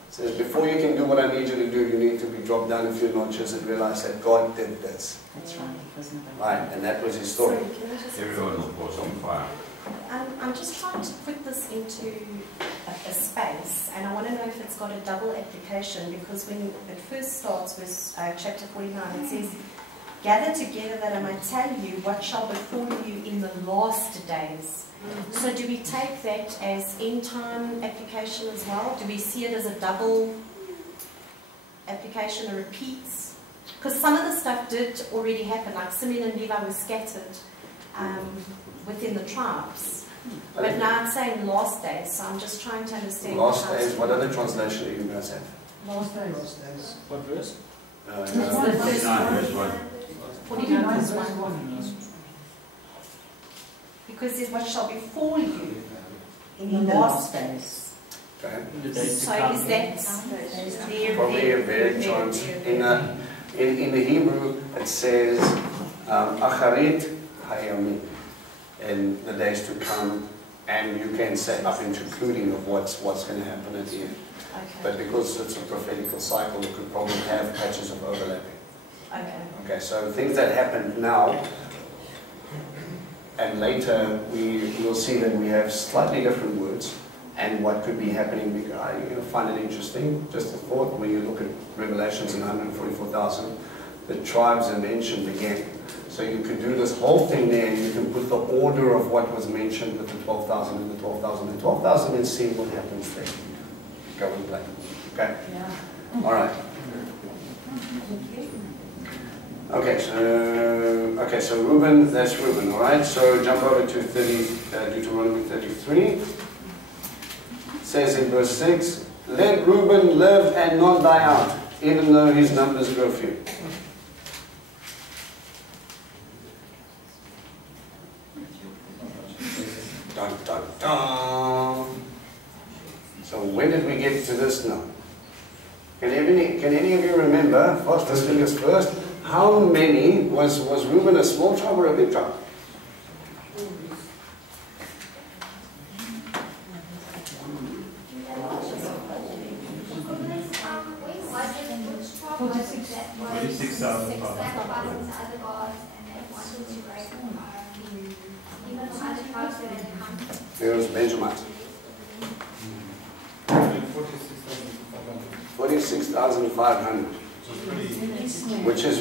It says, before you can do what I need you to do, you need to be dropped down a few notches and realize that God did this. That's right. Right, and that was his story. Everyone will pour some fire. I'm just trying to put this into a space, and I want to know if it's got a double application, because when it first starts with chapter 49, it says, gather together that I might tell you what shall befall you in the last days. So do we take that as end time application as well? Do we see it as a double application, or repeats? Because some of the stuff did already happen, like Simeon and Levi were scattered within the tribes. But now it's saying last days, so I'm just trying to understand. Last days, what other translation do you guys have? Last days. Last days. What verse? It's the first one. 49 verse 1. Because it says, what shall befall you in the last days. Okay. So is that there? Probably a very chance. In the Hebrew, it says Acharit Hayamim, in the days to come, and you can say up into including of what's going to happen at the end. Okay. But because it's a prophetical cycle, it could probably have patches of overlapping. Okay. Okay, so things that happen now and later, we will see that we have slightly different words and what could be happening. I find it interesting, just a thought, when you look at Revelations in 144,000, the tribes are mentioned again. So you could do this whole thing there, and you can put the order of what was mentioned with the 12,000 and the 12,000 and 12,000 and see what happens there. Go and play. Okay? Yeah. All right. Okay, so Reuben, that's Reuben, all right? So jump over to Deuteronomy 33. It says in verse 6, let Reuben live and not die out, even though his numbers grow few. Dun, dun, dun. So when did we get to this now? Can any of you remember, fastest fingers first, how many, was Reuben a small tribe or a big tribe? There was Benjamin. 46,500. Which is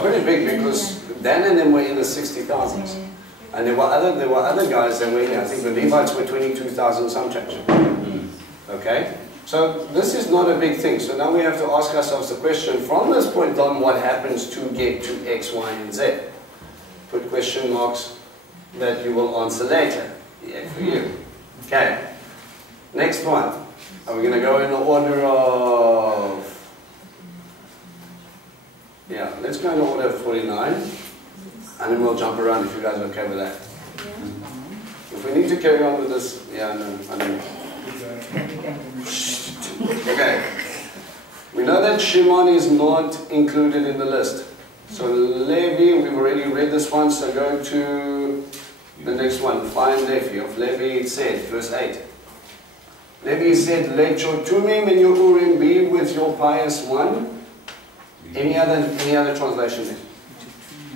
pretty big, because Dan and them were in the 60,000s. And there were other guys that were in, I think the Levites were 22,000 some change. Okay? So this is not a big thing. So now we have to ask ourselves the question, from this point on, what happens to get to X, Y, and Z? Put question marks that you will answer later. Yeah, for you. Okay. Next one. Are we going to go in the order of... Yeah, let's go in the order of 49. And then we'll jump around if you guys are okay with that. If we need to carry on with this... Yeah, no, I know. Okay. We know that Shimon is not included in the list. So Levi, we've already read this one, so go to the next one. Find Levi. Of Levi it said, verse 8. Levi said, let your Tumim and your Urim be with your pious one. Any other translation there?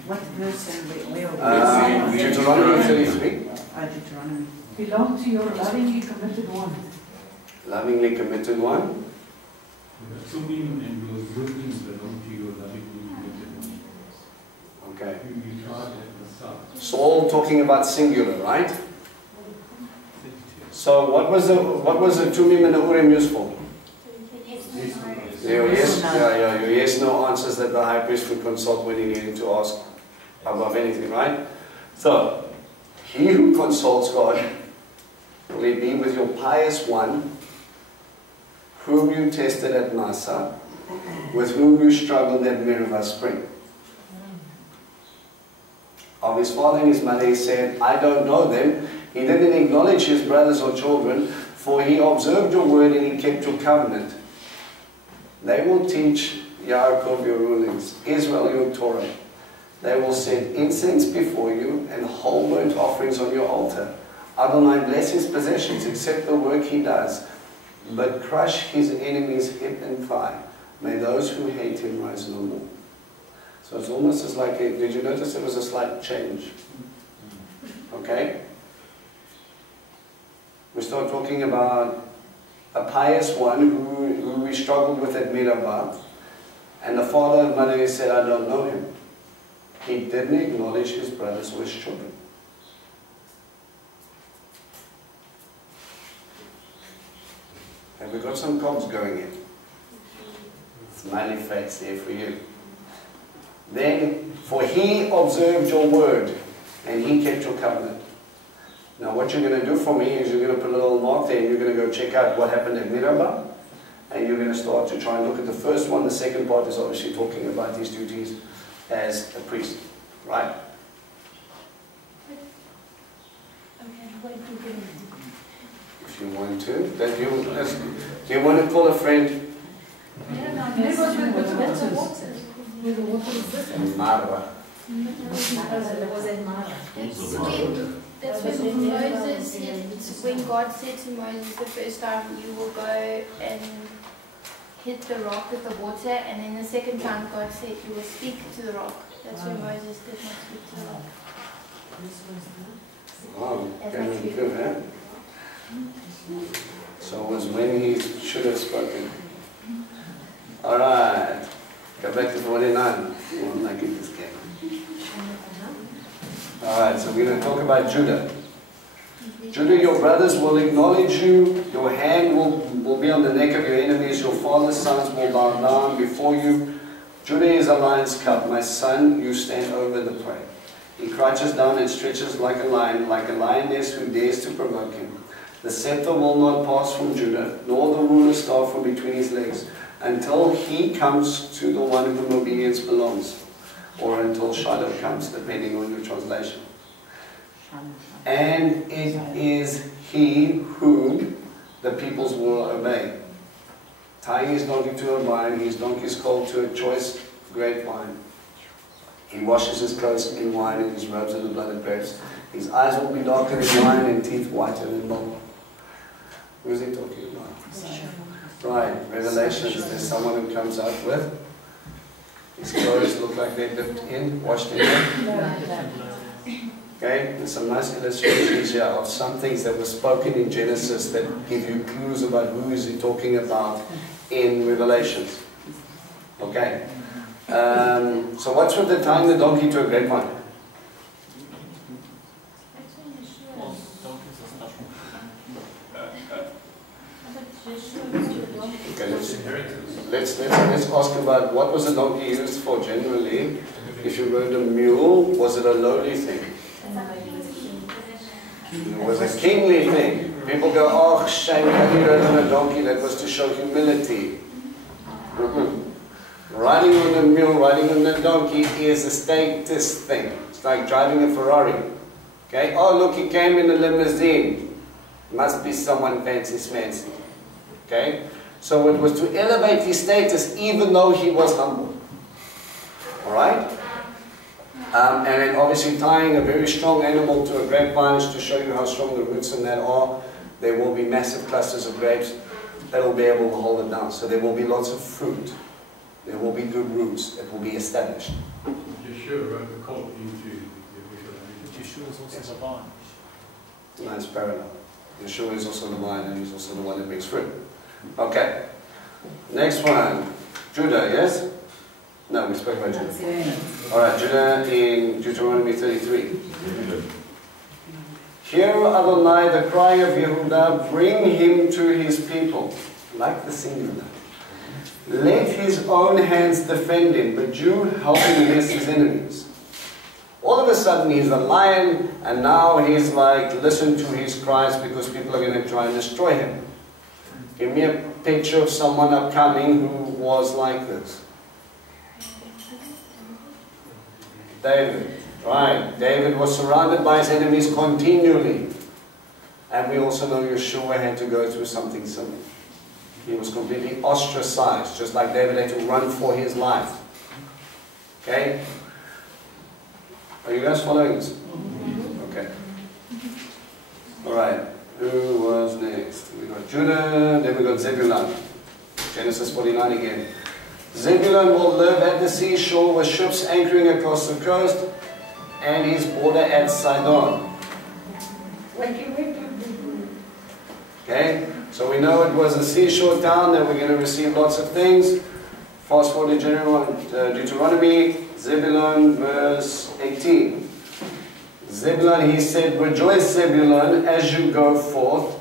What verse and where? Deuteronomy 33. Deuteronomy. Belong to your lovingly committed one. Lovingly committed one. Tumim and those good things belong to your lovingly committed one. Okay. You try at the start. So all talking about singular, right? So what was the Tumim and the Urim used for? Your yes, no answers that the high priest would consult when he needed to ask above anything, right? So, he who consults God, will he be with your pious one, whom you tested at Massa, with whom you struggled at Meribah spring. Of his father and his mother he said, I don't know them. He didn't acknowledge his brothers or children, for he observed your word and he kept your covenant. They will teach Yaakov your rulings, Israel your Torah. They will set incense before you and whole burnt offerings on your altar. Adonai bless his possessions, except the work he does, but crush his enemies hip and thigh. May those who hate him rise no more. So it's almost as like, did you notice there was a slight change? Okay? We start talking about a pious one who we struggled with at Meribah, and the father and mother said, I don't know him. He didn't acknowledge his brothers or his children. Have we got some cogs going in? Smiley face there for you. Then, for he observed your word, and he kept your covenant. Now what you're going to do for me is you're going to put a little mark there and you're going to go check out what happened at Meribah, and you're going to start to try and look at the first one. The second part is obviously talking about these duties, as a priest, right? If you want to, then do you want to call a friend? Mara. That's when Moses said, when God said to Moses the first time, you will go and hit the rock with the water, and then the second time God said, you will speak to the rock. That's when Moses did not speak to the rock. Wow, very good, huh? So it was when he should have spoken. Alright, go back to 49. Oh, I get this game. Alright, so we're going to talk about Judah. Judah, your brothers will acknowledge you, your hand will be on the neck of your enemies, your father's sons will bow down before you. Judah is a lion's cub, my son, you stand over the prey. He crouches down and stretches like a lioness who dares to provoke him. The scepter will not pass from Judah, nor the ruler's staff from between his legs, until he comes to the one whom obedience belongs, or until Shiloh comes, depending on your translation. And it is he whom the peoples will obey. Tying his donkey to a vine, his donkey's colt to a choice grapevine. He washes his clothes in wine and his robes in the blood of grapes. His eyes will be darker than wine and teeth whiter than wool. Who is he talking about? Right, Revelations, there's someone who comes out with his clothes look like they're dipped in, washed in. Okay, there's some nice illustrations here of some things that were spoken in Genesis that give you clues about who is he talking about in Revelations. Okay. So what's with the tying the donkey to a grapevine? Okay, let's ask about what was a donkey used for generally. If you rode a mule, was it a lowly thing? It was a kingly thing. People go, oh shame, I only rode on a donkey, that was to show humility. Riding on a mule, riding on a donkey is a status thing. It's like driving a Ferrari. Okay? Oh look, he came in a limousine. Must be someone fancy smancy. Okay? So it was to elevate his status even though he was humble. Alright? And then obviously tying a very strong animal to a grapevine is to show you how strong the roots in that are. There will be massive clusters of grapes that will be able to hold it down. So there will be lots of fruit. There will be good roots that will be established. Yeshua wrote the colt into Yeshua is also the vine. Nice parallel. Yeshua is also the vine and he's also the one that brings fruit. Okay. Next one. Judah, yes? No, we spoke about Judah. Alright, Judah in Deuteronomy 33. Hear Adonai, the cry of Yehudah, bring him to his people. Like the singular. Let his own hands defend him, but you help him against his enemies. All of a sudden he's a lion, and now he's like, listen to his cries because people are going to try and destroy him. Give me a picture of someone upcoming who was like this. David. Right. David was surrounded by his enemies continually. And we also know Yeshua had to go through something similar. He was completely ostracized, just like David had to run for his life. Okay? Are you guys following this? Okay. Alright. Who was next? We got Judah, then we got Zebulun. Genesis 49 again. Zebulun will live at the seashore with ships anchoring across the coast and his border at Sidon. Okay, so we know it was a seashore town that we're going to receive lots of things. Fast forward to Deuteronomy, Zebulun, verse 18. Zebulun, he said, rejoice Zebulun as you go forth,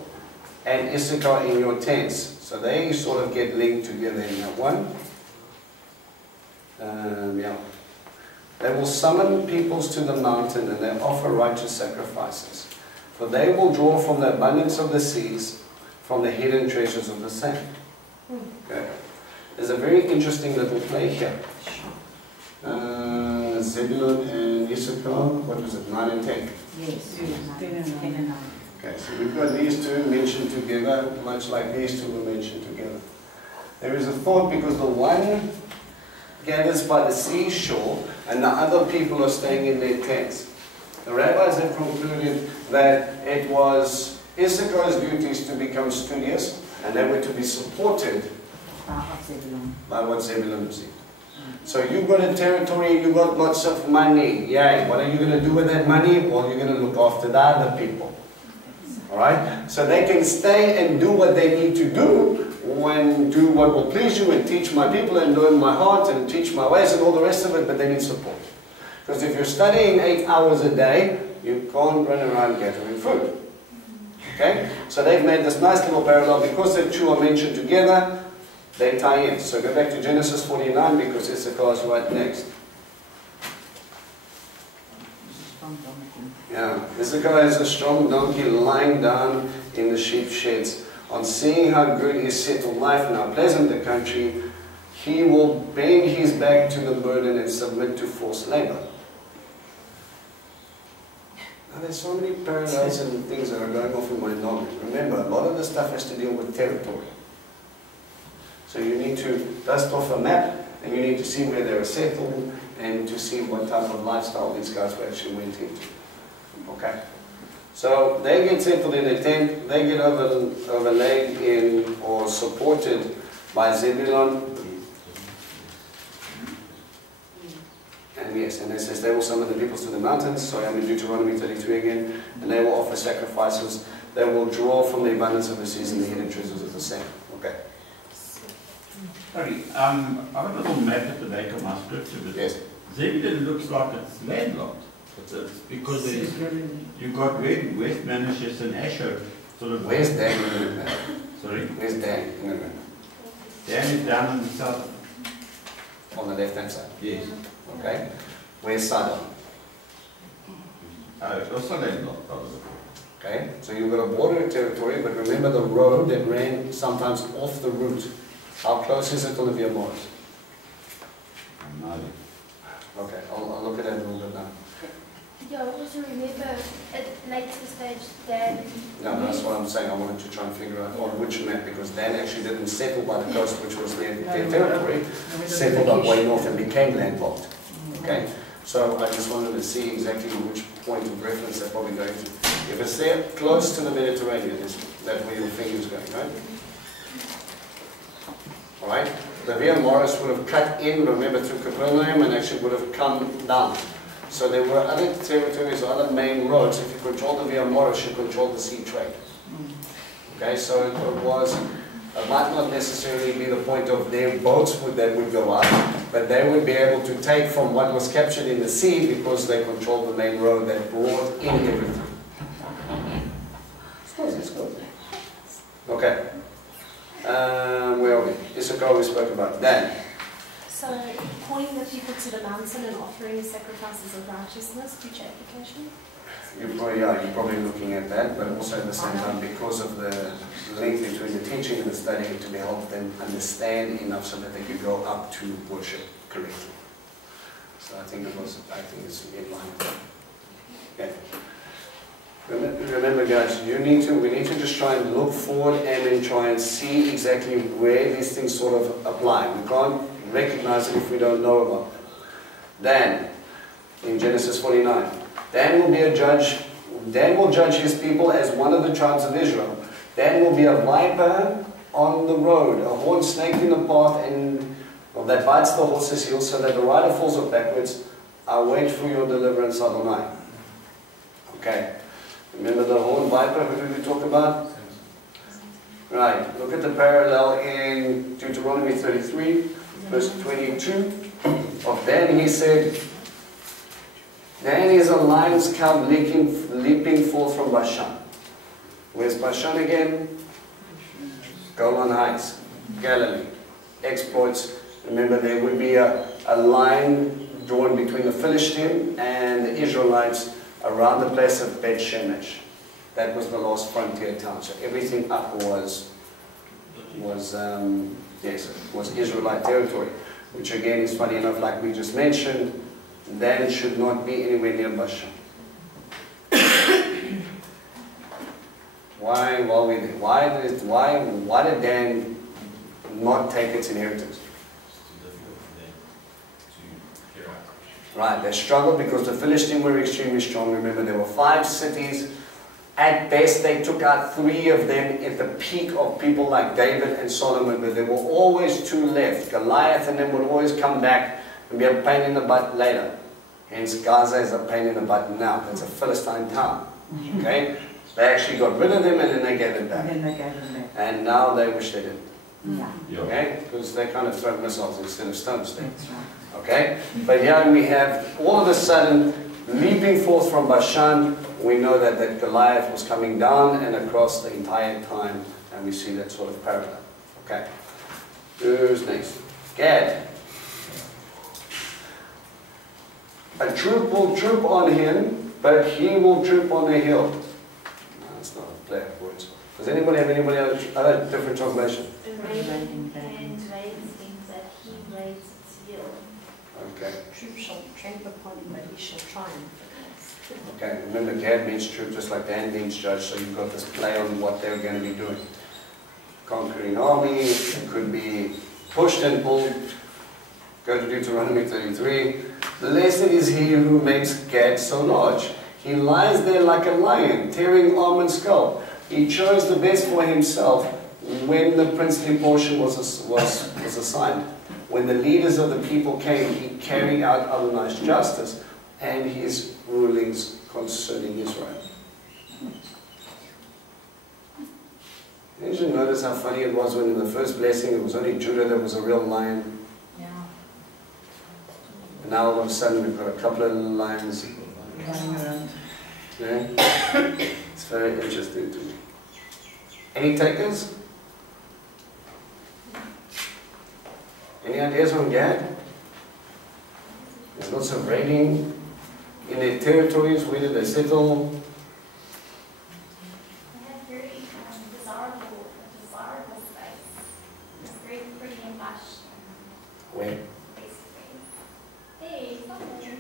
and Issachar in your tents. So they sort of get linked together in that one. Yeah. They will summon peoples to the mountain and they offer righteous sacrifices. For they will draw from the abundance of the seas, from the hidden treasures of the sand. Okay. There's a very interesting little play here. Zebulun and Issachar, what was it, 9 and 10? Yes, 10 and 9. Okay, so we've got these two mentioned together, much like these two were mentioned together. There is a thought because the one gathers by the seashore and the other people are staying in their tents. The rabbis have concluded that it was Issachar's duties to become studious and they were to be supported by what Zebulun received. So you've got a territory, you've got lots of money. Yay, what are you going to do with that money? Well, you're going to look after the other people. Alright? So they can stay and do what they need to do, and do what will please you and teach my people and learn my heart and teach my ways and all the rest of it, but they need support. Because if you're studying 8 hours a day, you can't run around gathering food. Okay? So they've made this nice little parallel. Because the two are mentioned together, they tie in. So go back to Genesis 49 because Issachar is right next. Yeah, Issachar has a strong donkey lying down in the sheep sheds. On seeing how good is settled life and how pleasant the country, he will bend his back to the burden and submit to forced labor. Now there's so many parallels and things that are going off in my knowledge. Remember, a lot of the stuff has to deal with territory. So you need to dust off a map and you need to see where they were settled and to see what type of lifestyle these guys actually went into. Okay? So they get settled in a tent, they get overlaid in or supported by Zebulun. And yes, and it says they will summon the peoples to the mountains. So I'm in Deuteronomy 33 again. And they will offer sacrifices. They will draw from the abundance of the seas and the hidden treasures of the sand. Okay. Sorry, I've got a little map at the back of my scripture. Yes. Zebulun looks like it's landlocked. It's because you've got West Manasseh and Asher sort of. Where's Dan in the map? Sorry? Where's Dan in the map? Dan is down in the south. On the left hand side? Yes. Okay. Where's Sodom? Also landlocked, probably. Okay. So you've got a border territory, but remember the road that ran sometimes off the route. How close is it to the Via Morris? Okay, I'll look at that a little bit now. Yeah, also remember at later stage Dan. No, that's what I'm saying. I wanted to try and figure out on which map, because Dan actually didn't settle by the coast, which was their territory, settled up way north and became landlocked. Okay? So I just wanted to see exactly which point of reference they're probably going to. If it's there, close to the Mediterranean, is that where your finger's going, right? Alright? The Via Morris would have cut in, remember, through Capernaum and actually would have come down. So there were other territories or other main roads. If you control the Via Morris, you control the sea trade. Okay, so it might not necessarily be the point of their boats that would go out, but they would be able to take from what was captured in the sea because they controlled the main road that brought in everything. It's good. Okay. Where are we? Issachar we spoke about. Dan. So, calling the people to the mountain and offering sacrifices of righteousness, future application? You're probably looking at that, but also at the same time, because of the link between the teaching and the studying, to help them understand enough so that they could go up to worship correctly. So I think it's in line with that. Okay. Remember guys, we need to just try and look forward and then try and see exactly where these things sort of apply. We can't recognize it if we don't know about them. Dan, in Genesis 49, Dan will be a judge. Dan will judge his people as one of the tribes of Israel. Dan will be a viper on the road, a horned snake in the path, and that bites the horse's heel so that the rider falls off backwards. I wait for your deliverance, Adonai. Okay. Remember the horned viper? Who did we talk about? Right. Look at the parallel in Deuteronomy 33, verse 22. Of Dan he said, Dan is a lion's cub leaping forth from Bashan. Where's Bashan again? Golan Heights, Galilee. Exploits. Remember, there would be a line drawn between the Philistine and the Israelites around the place of Bet Shemesh. That was the last frontier town. So everything up was Israelite territory. Which again is funny enough, like we just mentioned, Dan should not be anywhere near Bashan. Why did Dan not take its inheritance? Right, they struggled because the Philistines were extremely strong. Remember, there were 5 cities. At best, they took out 3 of them at the peak of people like David and Solomon, but there were always 2 left. Goliath and them would always come back and be a pain in the butt later. Hence, Gaza is a pain in the butt now. It's a Philistine town. Okay? They actually got rid of them and then they gave it back. And now they wish they didn't. Okay? Because they kind of throw missiles instead of stones there. Okay? But here we have, all of a sudden, leaping forth from Bashan, we know that Goliath was coming down and across the entire time, and we see that sort of parallel. Okay? Who's next? Gad. A troop will troop on him, but he will troop on a hill. No, that's not a play of words. Does anybody have other different translation? The raven and ravens things that he raids its hill. Okay. Troop shall tramp upon him, but he shall triumph. Okay, remember Gad means troop just like Dan means judge, so you've got this play on what they're going to be doing. Conquering army, it could be pushed and pulled. Go to Deuteronomy 33. Blessed is he who makes Gad so large. He lies there like a lion, tearing arm and skull. He chose the best for himself when the princely portion was assigned. When the leaders of the people came, he carried out Adonai's justice and his rulings concerning Israel. Did you notice how funny it was when in the first blessing it was only Judah that was a real lion? Yeah. And now all of a sudden we've got a couple of lions. Yeah? It's very interesting to me. Any takers? Any ideas on Gad? There's lots of raiding in their territories. Where did they settle? They have very desirable space. It's very pretty and lush. Where? Basically. Hey, something.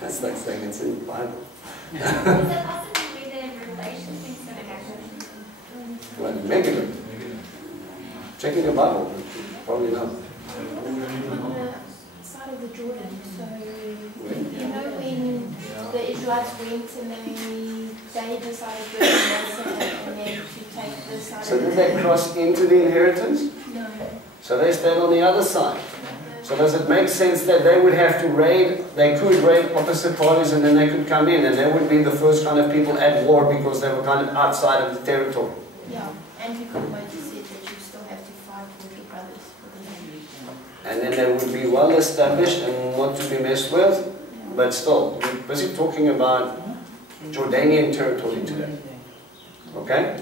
That's like saying it's in the Bible. Is that possibly where the Revelation thing's going to happen? Well, Megadon. Checking your Bible. Probably not. On the side of the Jordan, so you know when the Israelites went and they decided where to go and then to take the side So of did they cross into the inheritance? No. So they stayed on the other side. So does it make sense that they would have to raid, they could raid opposite parties and then they could come in and they would be the first kind of people at war because they were kind of outside of the territory? Yeah, and because Moses said that you still have to fight with your brothers for the land. And then they would be well established and not to be messed with, but still, we're busy talking about Jordanian territory today. Okay?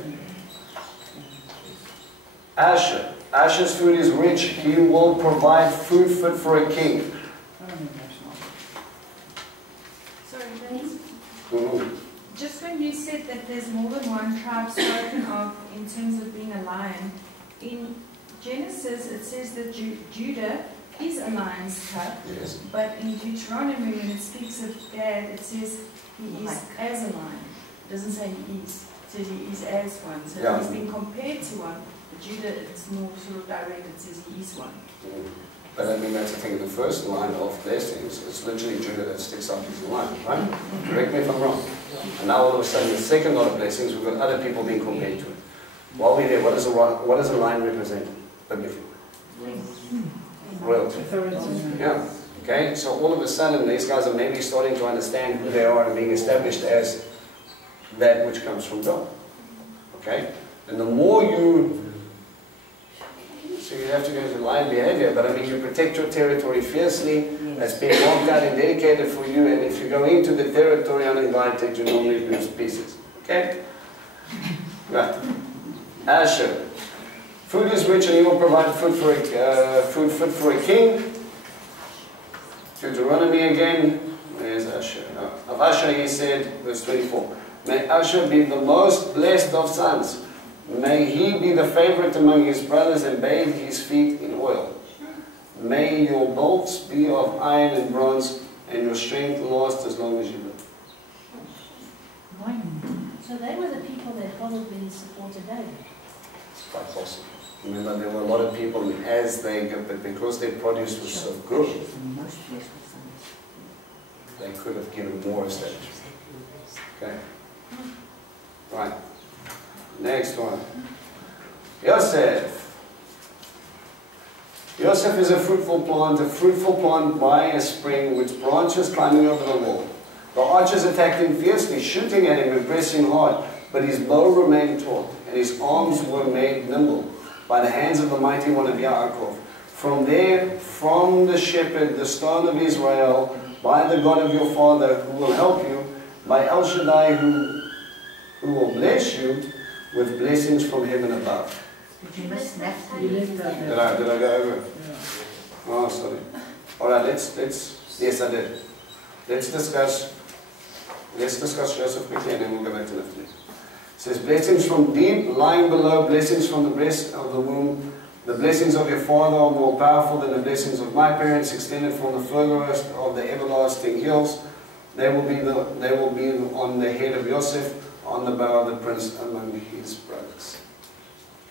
Asher. Asher's food is rich. He will provide food fit for a king. Sorry, Denise. Mm-hmm. Just when you said that there's more than one tribe spoken of in terms of being a lion, in Genesis it says that Judah is a lion's cub, Yes. but in Deuteronomy when it speaks of Gad, it says he is as a lion. It doesn't say he is. It says he is as one. So Yeah. he's been compared to one. But Judah, it's more sort of direct. It says he is one. But I mean, that's the thing, the first line of blessings, it's literally Judah that sticks out as a lion, right? Correct me if I'm wrong. And now all of a sudden, the second lot of blessings, we've got other people being compared to it. While we're there, what does a lion represent? Biblically? Royalty. Yeah. Okay, so all of a sudden, these guys are maybe starting to understand who they are and being established as that which comes from God. Okay? And the more you... So you have to go into lion behavior, but I mean, you protect your territory fiercely. That's being marked out and dedicated for you, and if you go into the territory uninvited, you normally lose pieces. Okay? Right. Asher. Food is rich and he will provide food fit for a king. Deuteronomy again. Where's Asher? Of Asher he said, verse 24, may Asher be the most blessed of sons. May he be the favorite among his brothers and bathe his feet in oil. May your bolts be of iron and bronze, and your strength last as long as you live. So they were the people that probably supported David. It's quite possible. Remember, there were a lot of people, as they go, but because their produce was so good, they could have given more estate. Okay. Right. Next one. Yosef. Yosef is a fruitful plant by a spring with branches climbing over the wall. The archers attacked him fiercely, shooting at him and pressing hard, but his bow remained taut, and his arms were made nimble by the hands of the mighty one of Yaakov. From there, from the shepherd, the stone of Israel, by the God of your father, who will help you, by El Shaddai, who will bless you with blessings from heaven above. Did you miss that? Did I go over it? Oh, sorry. All right, let's. Yes, I did. Let's discuss Joseph quickly, and then we'll go back to Naphtali. It says, blessings from deep, lying below, blessings from the breast of the womb. The blessings of your father are more powerful than the blessings of my parents, extended from the furthest of the everlasting hills. They will be on the head of Joseph, on the bow of the prince among his brothers.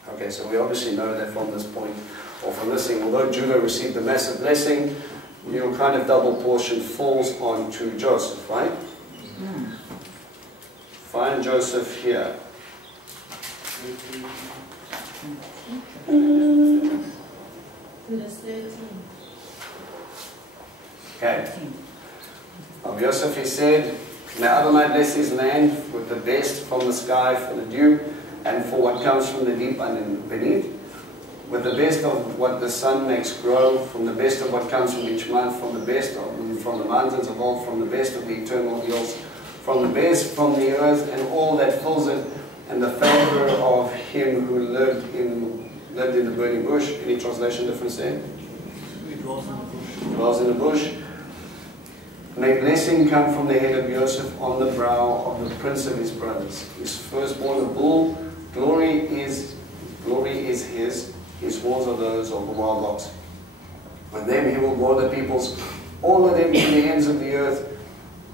Okay, so we obviously know that from this point, or from this thing, although Judah received a massive blessing, your kind of double portion falls on to Joseph, right? Find Joseph here. Verse 13. Okay. Of Joseph he said, may Adonai bless his land with the best from the sky for the dew, and for what comes from the deep and beneath, with the best of what the sun makes grow, from the best of what comes from each month, from the best from the mountains of all, from the best of the eternal hills, from the best from the earth and all that fills it, and the favor of him who lived in the burning bush. Any translation difference there? Dwells in the bush. May blessing come from the head of Joseph on the brow of the prince of his brothers. His firstborn a bull, glory is his horns are those of the wild ox. With them he will bore the peoples, all of them to the ends of the earth.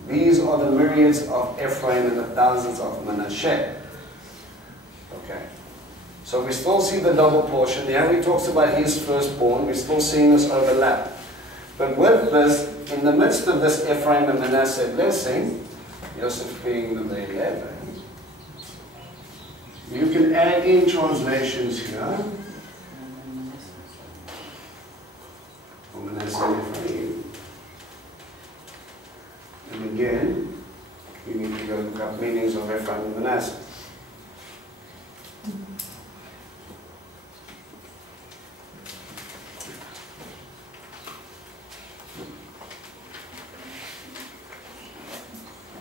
These are the myriads of Ephraim and the thousands of Manasseh. Okay. So we still see the double portion. Here he talks about his firstborn. We're still seeing this overlap. But with this, in the midst of this Ephraim and Manasseh blessing, Joseph being the main leader, you can add in translations here. For Manasseh and Ephraim. And again, you need to go look up meanings of Ephraim and Manasseh.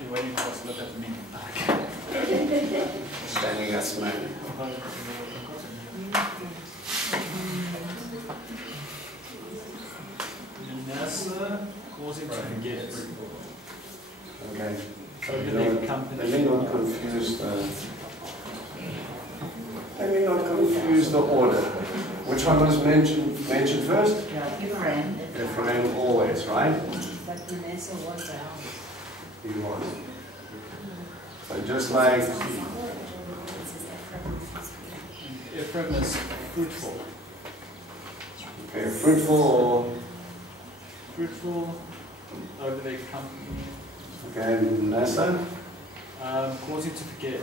You're waiting for us to look at the meaning. Standing as man. Manasseh causing to forget. Okay. So Let company. me not confuse the order. Which one was mentioned first? Ephraim. Ephraim always, right? But Manasseh was out. He was. So just like Ephraim is fruitful. okay, fruitful or Fruitful over their company. okay, Manasseh. Causing to forget.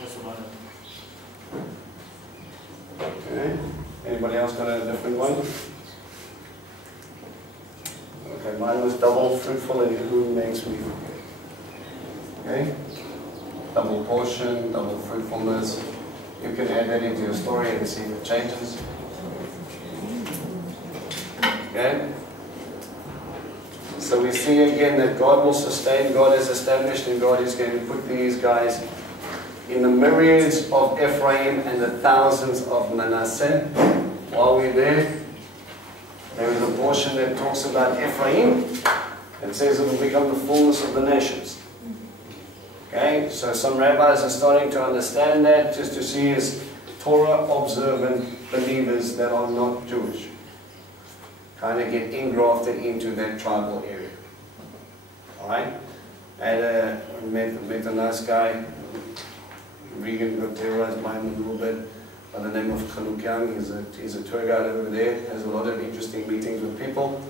That's what I know. Okay. Anybody else got a different one? Okay, mine was double fruitful and who makes me forget. Okay? Double portion, double fruitfulness. You can add that into your story and see if it changes. Okay? So we see again that God will sustain, God is established, and God is going to put these guys in the myriads of Ephraim and the thousands of Manasseh. While we're there, there is a portion that talks about Ephraim. It says it will become the fullness of the nations. Okay, so some rabbis are starting to understand that, just to see is Torah-observant believers that are not Jewish kind of get engrafted into that tribal area. Alright? I met a nice guy, Regan got terrorized by him a little bit, by the name of Chalukyang. He's a tour guide over there, has a lot of interesting meetings with people.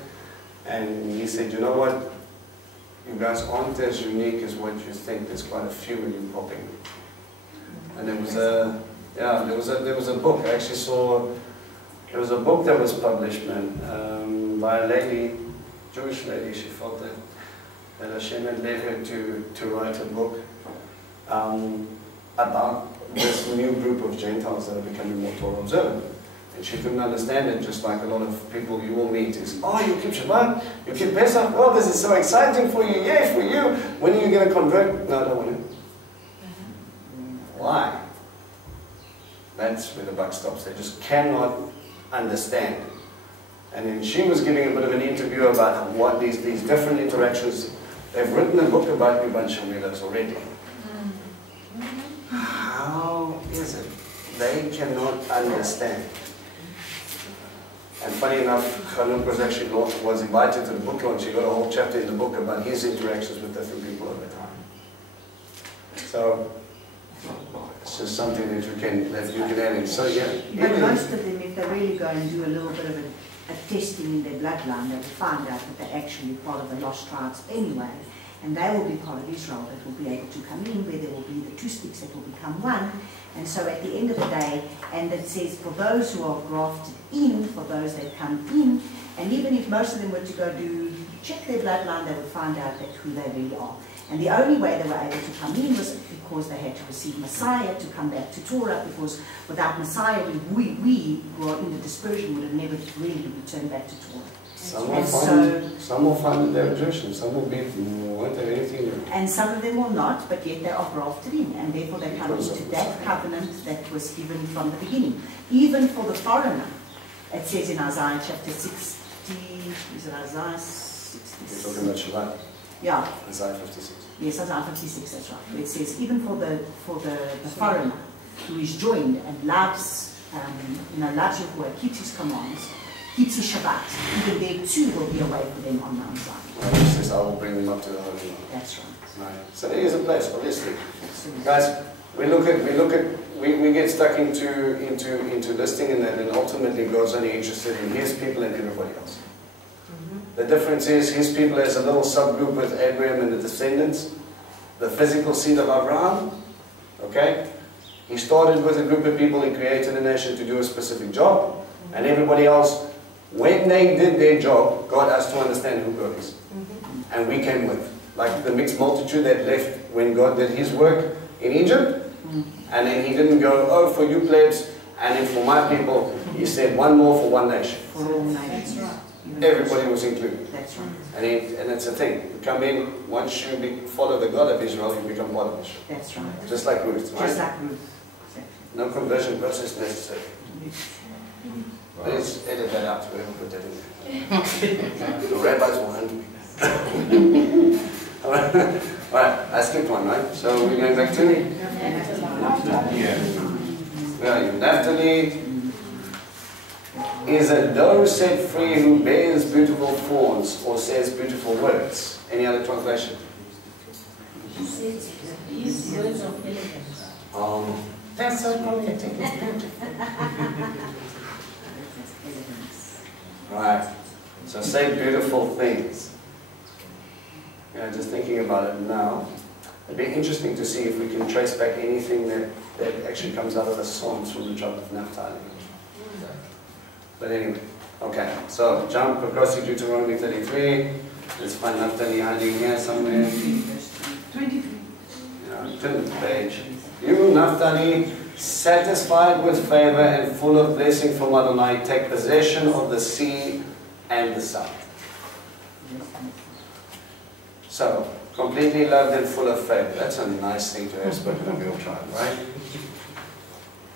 And he said, you know what? You guys aren't as unique as what you think. There's quite a few of you popping. And there was a book. I actually saw, there was a book that was published, man, by a lady, Jewish lady. She felt that Hashem had led her to write a book about this new group of Gentiles that are becoming more Torah observant. And she couldn't understand it, just like a lot of people you will meet is, oh, you keep Shabbat, you keep Pesach, oh, this is so exciting for you, yay for you. When are you going to convert? No, I don't want to. Why? That's where the buck stops. They just cannot understand. And then she was giving a bit of an interview about what these different interactions. They've written a book about you bunch of weirdos already. How is it? They cannot understand. And funny enough, Chanuk was invited to the book launch. He got a whole chapter in the book about his interactions with different people over time. So it's just something that you can add in. So yeah. But most of them, if they really go and do a little bit of a testing in their bloodline, they will find out that they're actually part of the lost tribes anyway. And they will be part of Israel that will be able to come in, where there will be the two sticks that will become one. And so at the end of the day, and it says for those who are grafted in, for those that come in, and even if most of them were to go check their bloodline, they would find out that who they really are. And the only way they were able to come in was because they had to receive Messiah to come back to Torah, because without Messiah, we who are in the dispersion would have never really returned back to Torah. Some will find that they're Jewish, and some will be, won't have anything. And some of them will not, but yet they are grafted in, and therefore they come into that covenant that was given from the beginning. Even for the foreigner, it says in Isaiah chapter 60, is it Isaiah 66? You're talking about Shabbat? Yeah. Isaiah 56. Yes, Isaiah 56, that's right. It says, even for the foreigner who is joined and loves, loves Yahuwah, keeps his commands, keeps his Shabbat, even there too will be a way for them on Mount Zion. Well, he says, I will bring them up to the Holy Land. That's right. Right. So there is a place, obviously. Guys, we get stuck into listing and then ultimately God's only interested in his people and everybody else. The difference is his people is a little subgroup with Abraham and the descendants, the physical seed of Abraham. Okay? He started with a group of people, he created a nation to do a specific job, and everybody else, when they did their job, God has to understand who God is. And we came with. Like the mixed multitude that left when God did his work in Egypt, and then he didn't go, oh, for you plebes, and then for my people, he said one more for one nation. For all nations. Right. Everybody was included. That's right. And it's a thing. You come in, once you follow the God of Israel, you become part of Israel. That's right. Just like Ruth, right? Just like Ruth. Exactly. No conversion process necessary. Let's edit that out, whoever put that in there. The rabbis will hunt me. Alright, I skipped one, right? So we're going back to Where are you? Naphtali is a doe set free who bears beautiful fawns or says beautiful words. Any other translation? These words of elegance. That's so poetic. Alright, so say beautiful things. Just thinking about it now, it'd be interesting to see if we can trace back anything that actually comes out of the Psalms from the tribe of Naphtali. But anyway, okay, so jump across to Deuteronomy 33. Let's find Naphtali hiding here somewhere. 23. Yeah, turn the page. You, Naphtali, satisfied with favor and full of blessing from Adonai, take possession of the sea and the south. So, completely loved and full of favor. That's a nice thing to have spoken of your tribe, right?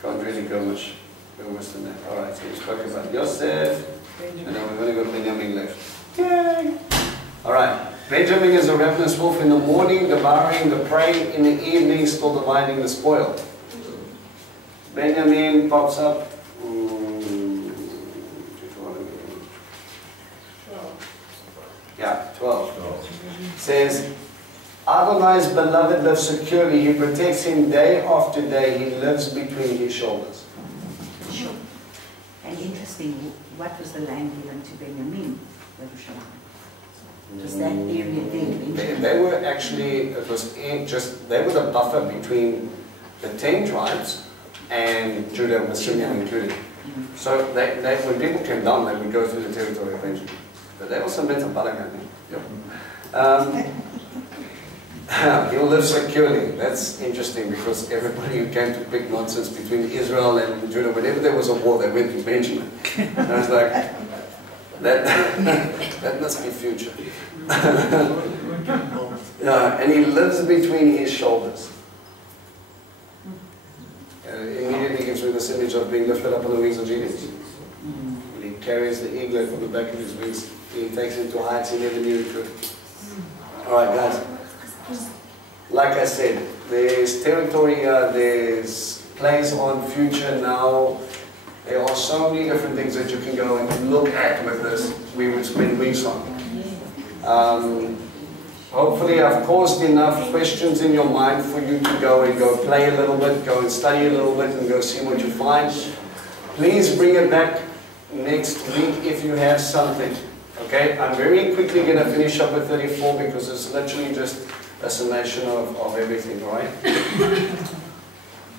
Can't really go much worse than that. Alright, so we spoke about Yosef, and then we're going to go Benjamin left. Yay! Alright, Benjamin is a ravenous wolf in the morning, devouring the prey, in the evening, still dividing the spoil. Benjamin pops up. Yeah, 12. Says, Adonai's beloved lives securely. He protects him day after day. He lives between his shoulders. Sure. And interesting, what was the land given to Benjamin? Jerusalem. Was that area there? They were actually, it was they were the buffer between the 10 tribes and Judah and Simeon included. So when people came down, they would go through the territory eventually. But they also met a Balagan. He'll live securely. That's interesting because everybody who came to pick nonsense between Israel and Judah, whenever there was a war, they went to Benjamin. And I was like, that must be future. And he lives between his shoulders. Immediately gives me this image of being lifted up on the wings of genius. When he carries the eaglet on the back of his wings, he takes him to heights he never knew he could. Alright guys, like I said, there's territory here, there's plays on future now. There are so many different things that you can go and look at with this. We would spend weeks on. Hopefully I've caused enough questions in your mind for you to go and go play a little bit, go and study a little bit and go see what you find. Please bring it back next week if you have something. Okay, I'm very quickly going to finish up with 34 because it's literally just a summation of everything, all right?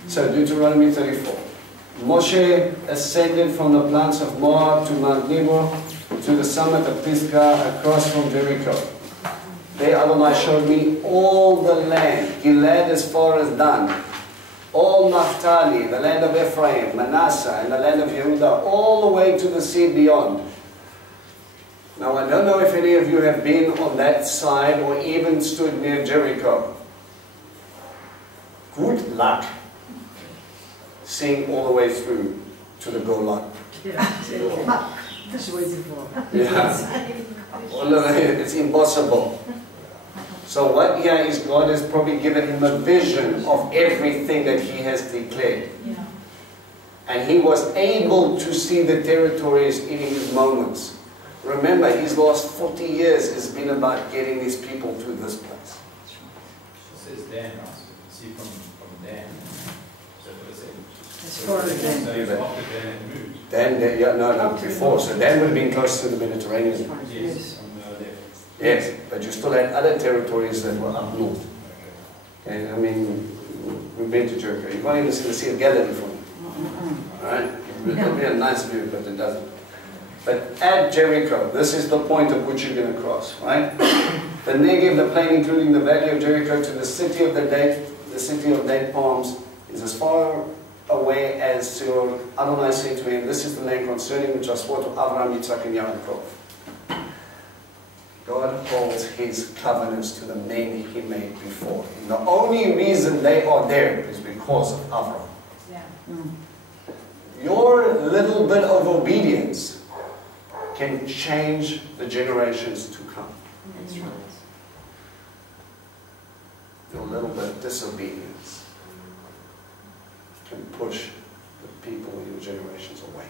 So Deuteronomy 34. Moshe ascended from the plants of Moab to Mount Nebo to the summit of Pisgah across from Jericho. There Adonai showed me all the land, Gilead as far as Dan, all Naphtali, the land of Ephraim, Manasseh, and the land of Yehudah, all the way to the sea beyond. Now I don't know if any of you have been on that side or even stood near Jericho. Good luck seeing all the way through to the goal line. Yeah. It's impossible. So what here is God has probably given him a vision of everything that he has declared. Yeah. And he was able to see the territories in his moments. Remember, his last 40 years has been about getting these people to this place. It says Dan, see from Dan. As far as Dan. So after Dan had moved. Dan, yeah, no, before. So Dan would have been close to the Mediterranean. Yes, from the left. Yes, but you still had other territories that were up north. Okay, I mean, we've been to Jericho. You can't even see the Sea of Galilee from it. Alright? It would be a nice view, but it doesn't. But at Jericho, this is the point at which you're going to cross, right? The Negev, the plain including the valley of Jericho to the city of date palms, is as far away as Seir. Adonai said to him, this is the land concerning which I swore to Abraham, Yitzhak, and Yaakov. God holds his covenants to the men he made before. And the only reason they are there is because of Abraham. Yeah. Your little bit of obedience can change the generations to come. That's right. Your little bit of disobedience can push the people in your generations away.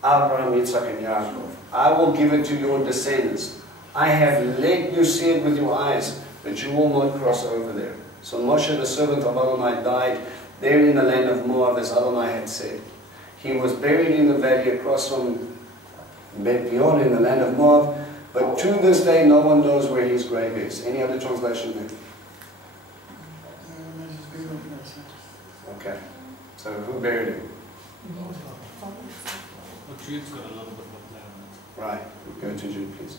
Abraham, Yitzhak, and Yaakov. I will give it to your descendants. I have let you see it with your eyes, but you will not cross over there. So Moshe, the servant of Adonai, died there in the land of Moab, as Adonai had said. He was buried in the valley across from Bet Peor in the land of Moab, but to this day no one knows where his grave is. Any other translation there? Okay. So who buried him? Jude's got a little bit of land. Right. Go to Jude, please.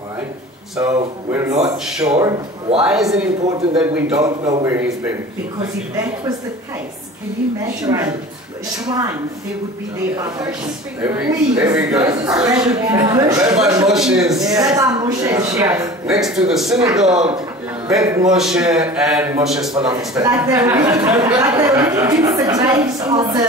Alright. So we're not sure. Why is it important that we don't know where he's buried? Because if that was the case, can you imagine a shrine there would be there by There we go. Rabbi Moshe is next to the synagogue, Bet Moshe and Moshe's falafel stand. Like they really did the names of the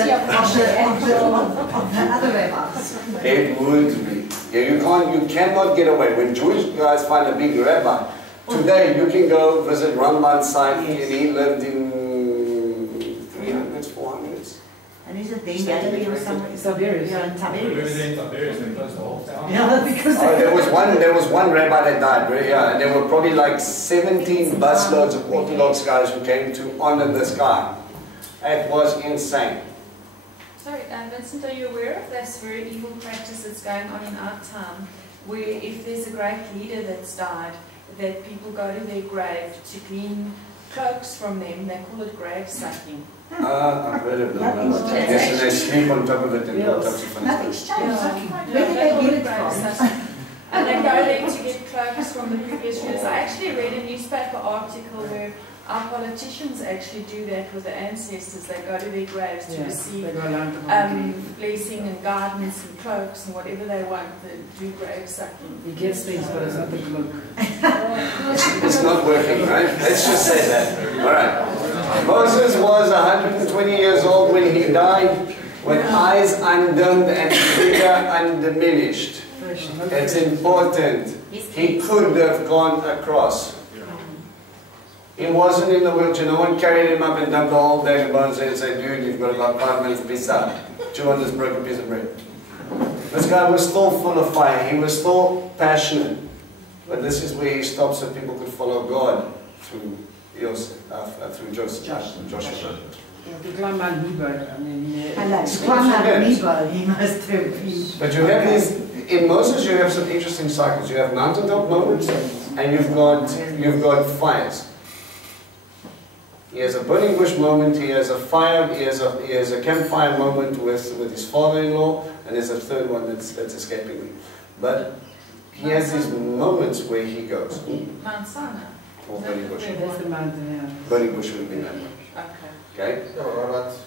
other rabbis. It would be. Yeah, you cannot get away. When Jewish guys find a big rabbi, today you can go visit Ramban's site, and he lived in And is it then Galilee or somewhere? Tiberias. Yeah, in We were Tiberias. there in Tiberias, they closed the whole town. Yeah, because Oh, there was one rabbi that died, yeah, and there were probably like 17 busloads of Orthodox guys who came to honor this guy. It was insane. Sorry, Vincent, are you aware of this very evil practice that's going on in our time, where if there's a great leader that's died, that people go to their grave to clean cloaks from them, they call it grave sucking. I've heard of them. Yes, and they sleep on top of it and all types of funny nothing's stuff. changed. Yeah. Where did they get it Grave from? sucking. And they go there to get cloaks from the previous rulers. I actually read a newspaper article where our politicians actually do that with the ancestors. They go to their graves to receive blessing and guidance and cloaks and whatever they want. They do grave sucking. He gets things, but it's not the cloak. It's not working, right? Let's just say that. All right. Moses was 120 years old when he died, with eyes undimmed and figure undiminished. It's important. He could have gone across. He wasn't in the wheelchair. No one carried him up and dumped the whole bag of bones and said, dude, you've got about 5 minutes, peace out. Chew on this broken piece of bread. This guy was still full of fire. He was still passionate. But this is where he stopped so people could follow God through Joseph, through Joshua. To climb Mount Nebo, I mean, Hello, to climb Mount Nebo, he must have been. But you have these, in Moses you have some interesting cycles. You have mountaintop moments and you've got fires. He has a burning bush moment, he has a fire, he has a campfire moment with his father-in-law, and there's a third one that's escaping me. But he has these moments where he goes. Mount Sinai. Or burning bush. that's the mountain, yeah. Burning bush would have been that one. Okay. Okay? Yeah, but what about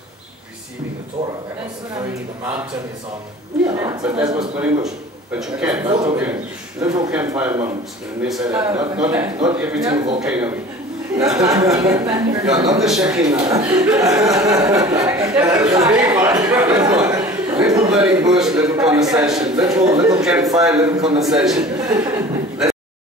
receiving the Torah? That That's was what I going mean. the mountain is on. Yeah, but that was burning bush. But you can, we're talking little campfire moments. And they say that, not everything volcano. Yeah, not the Shekinah. Little burning bush, little conversation. Little campfire, little conversation.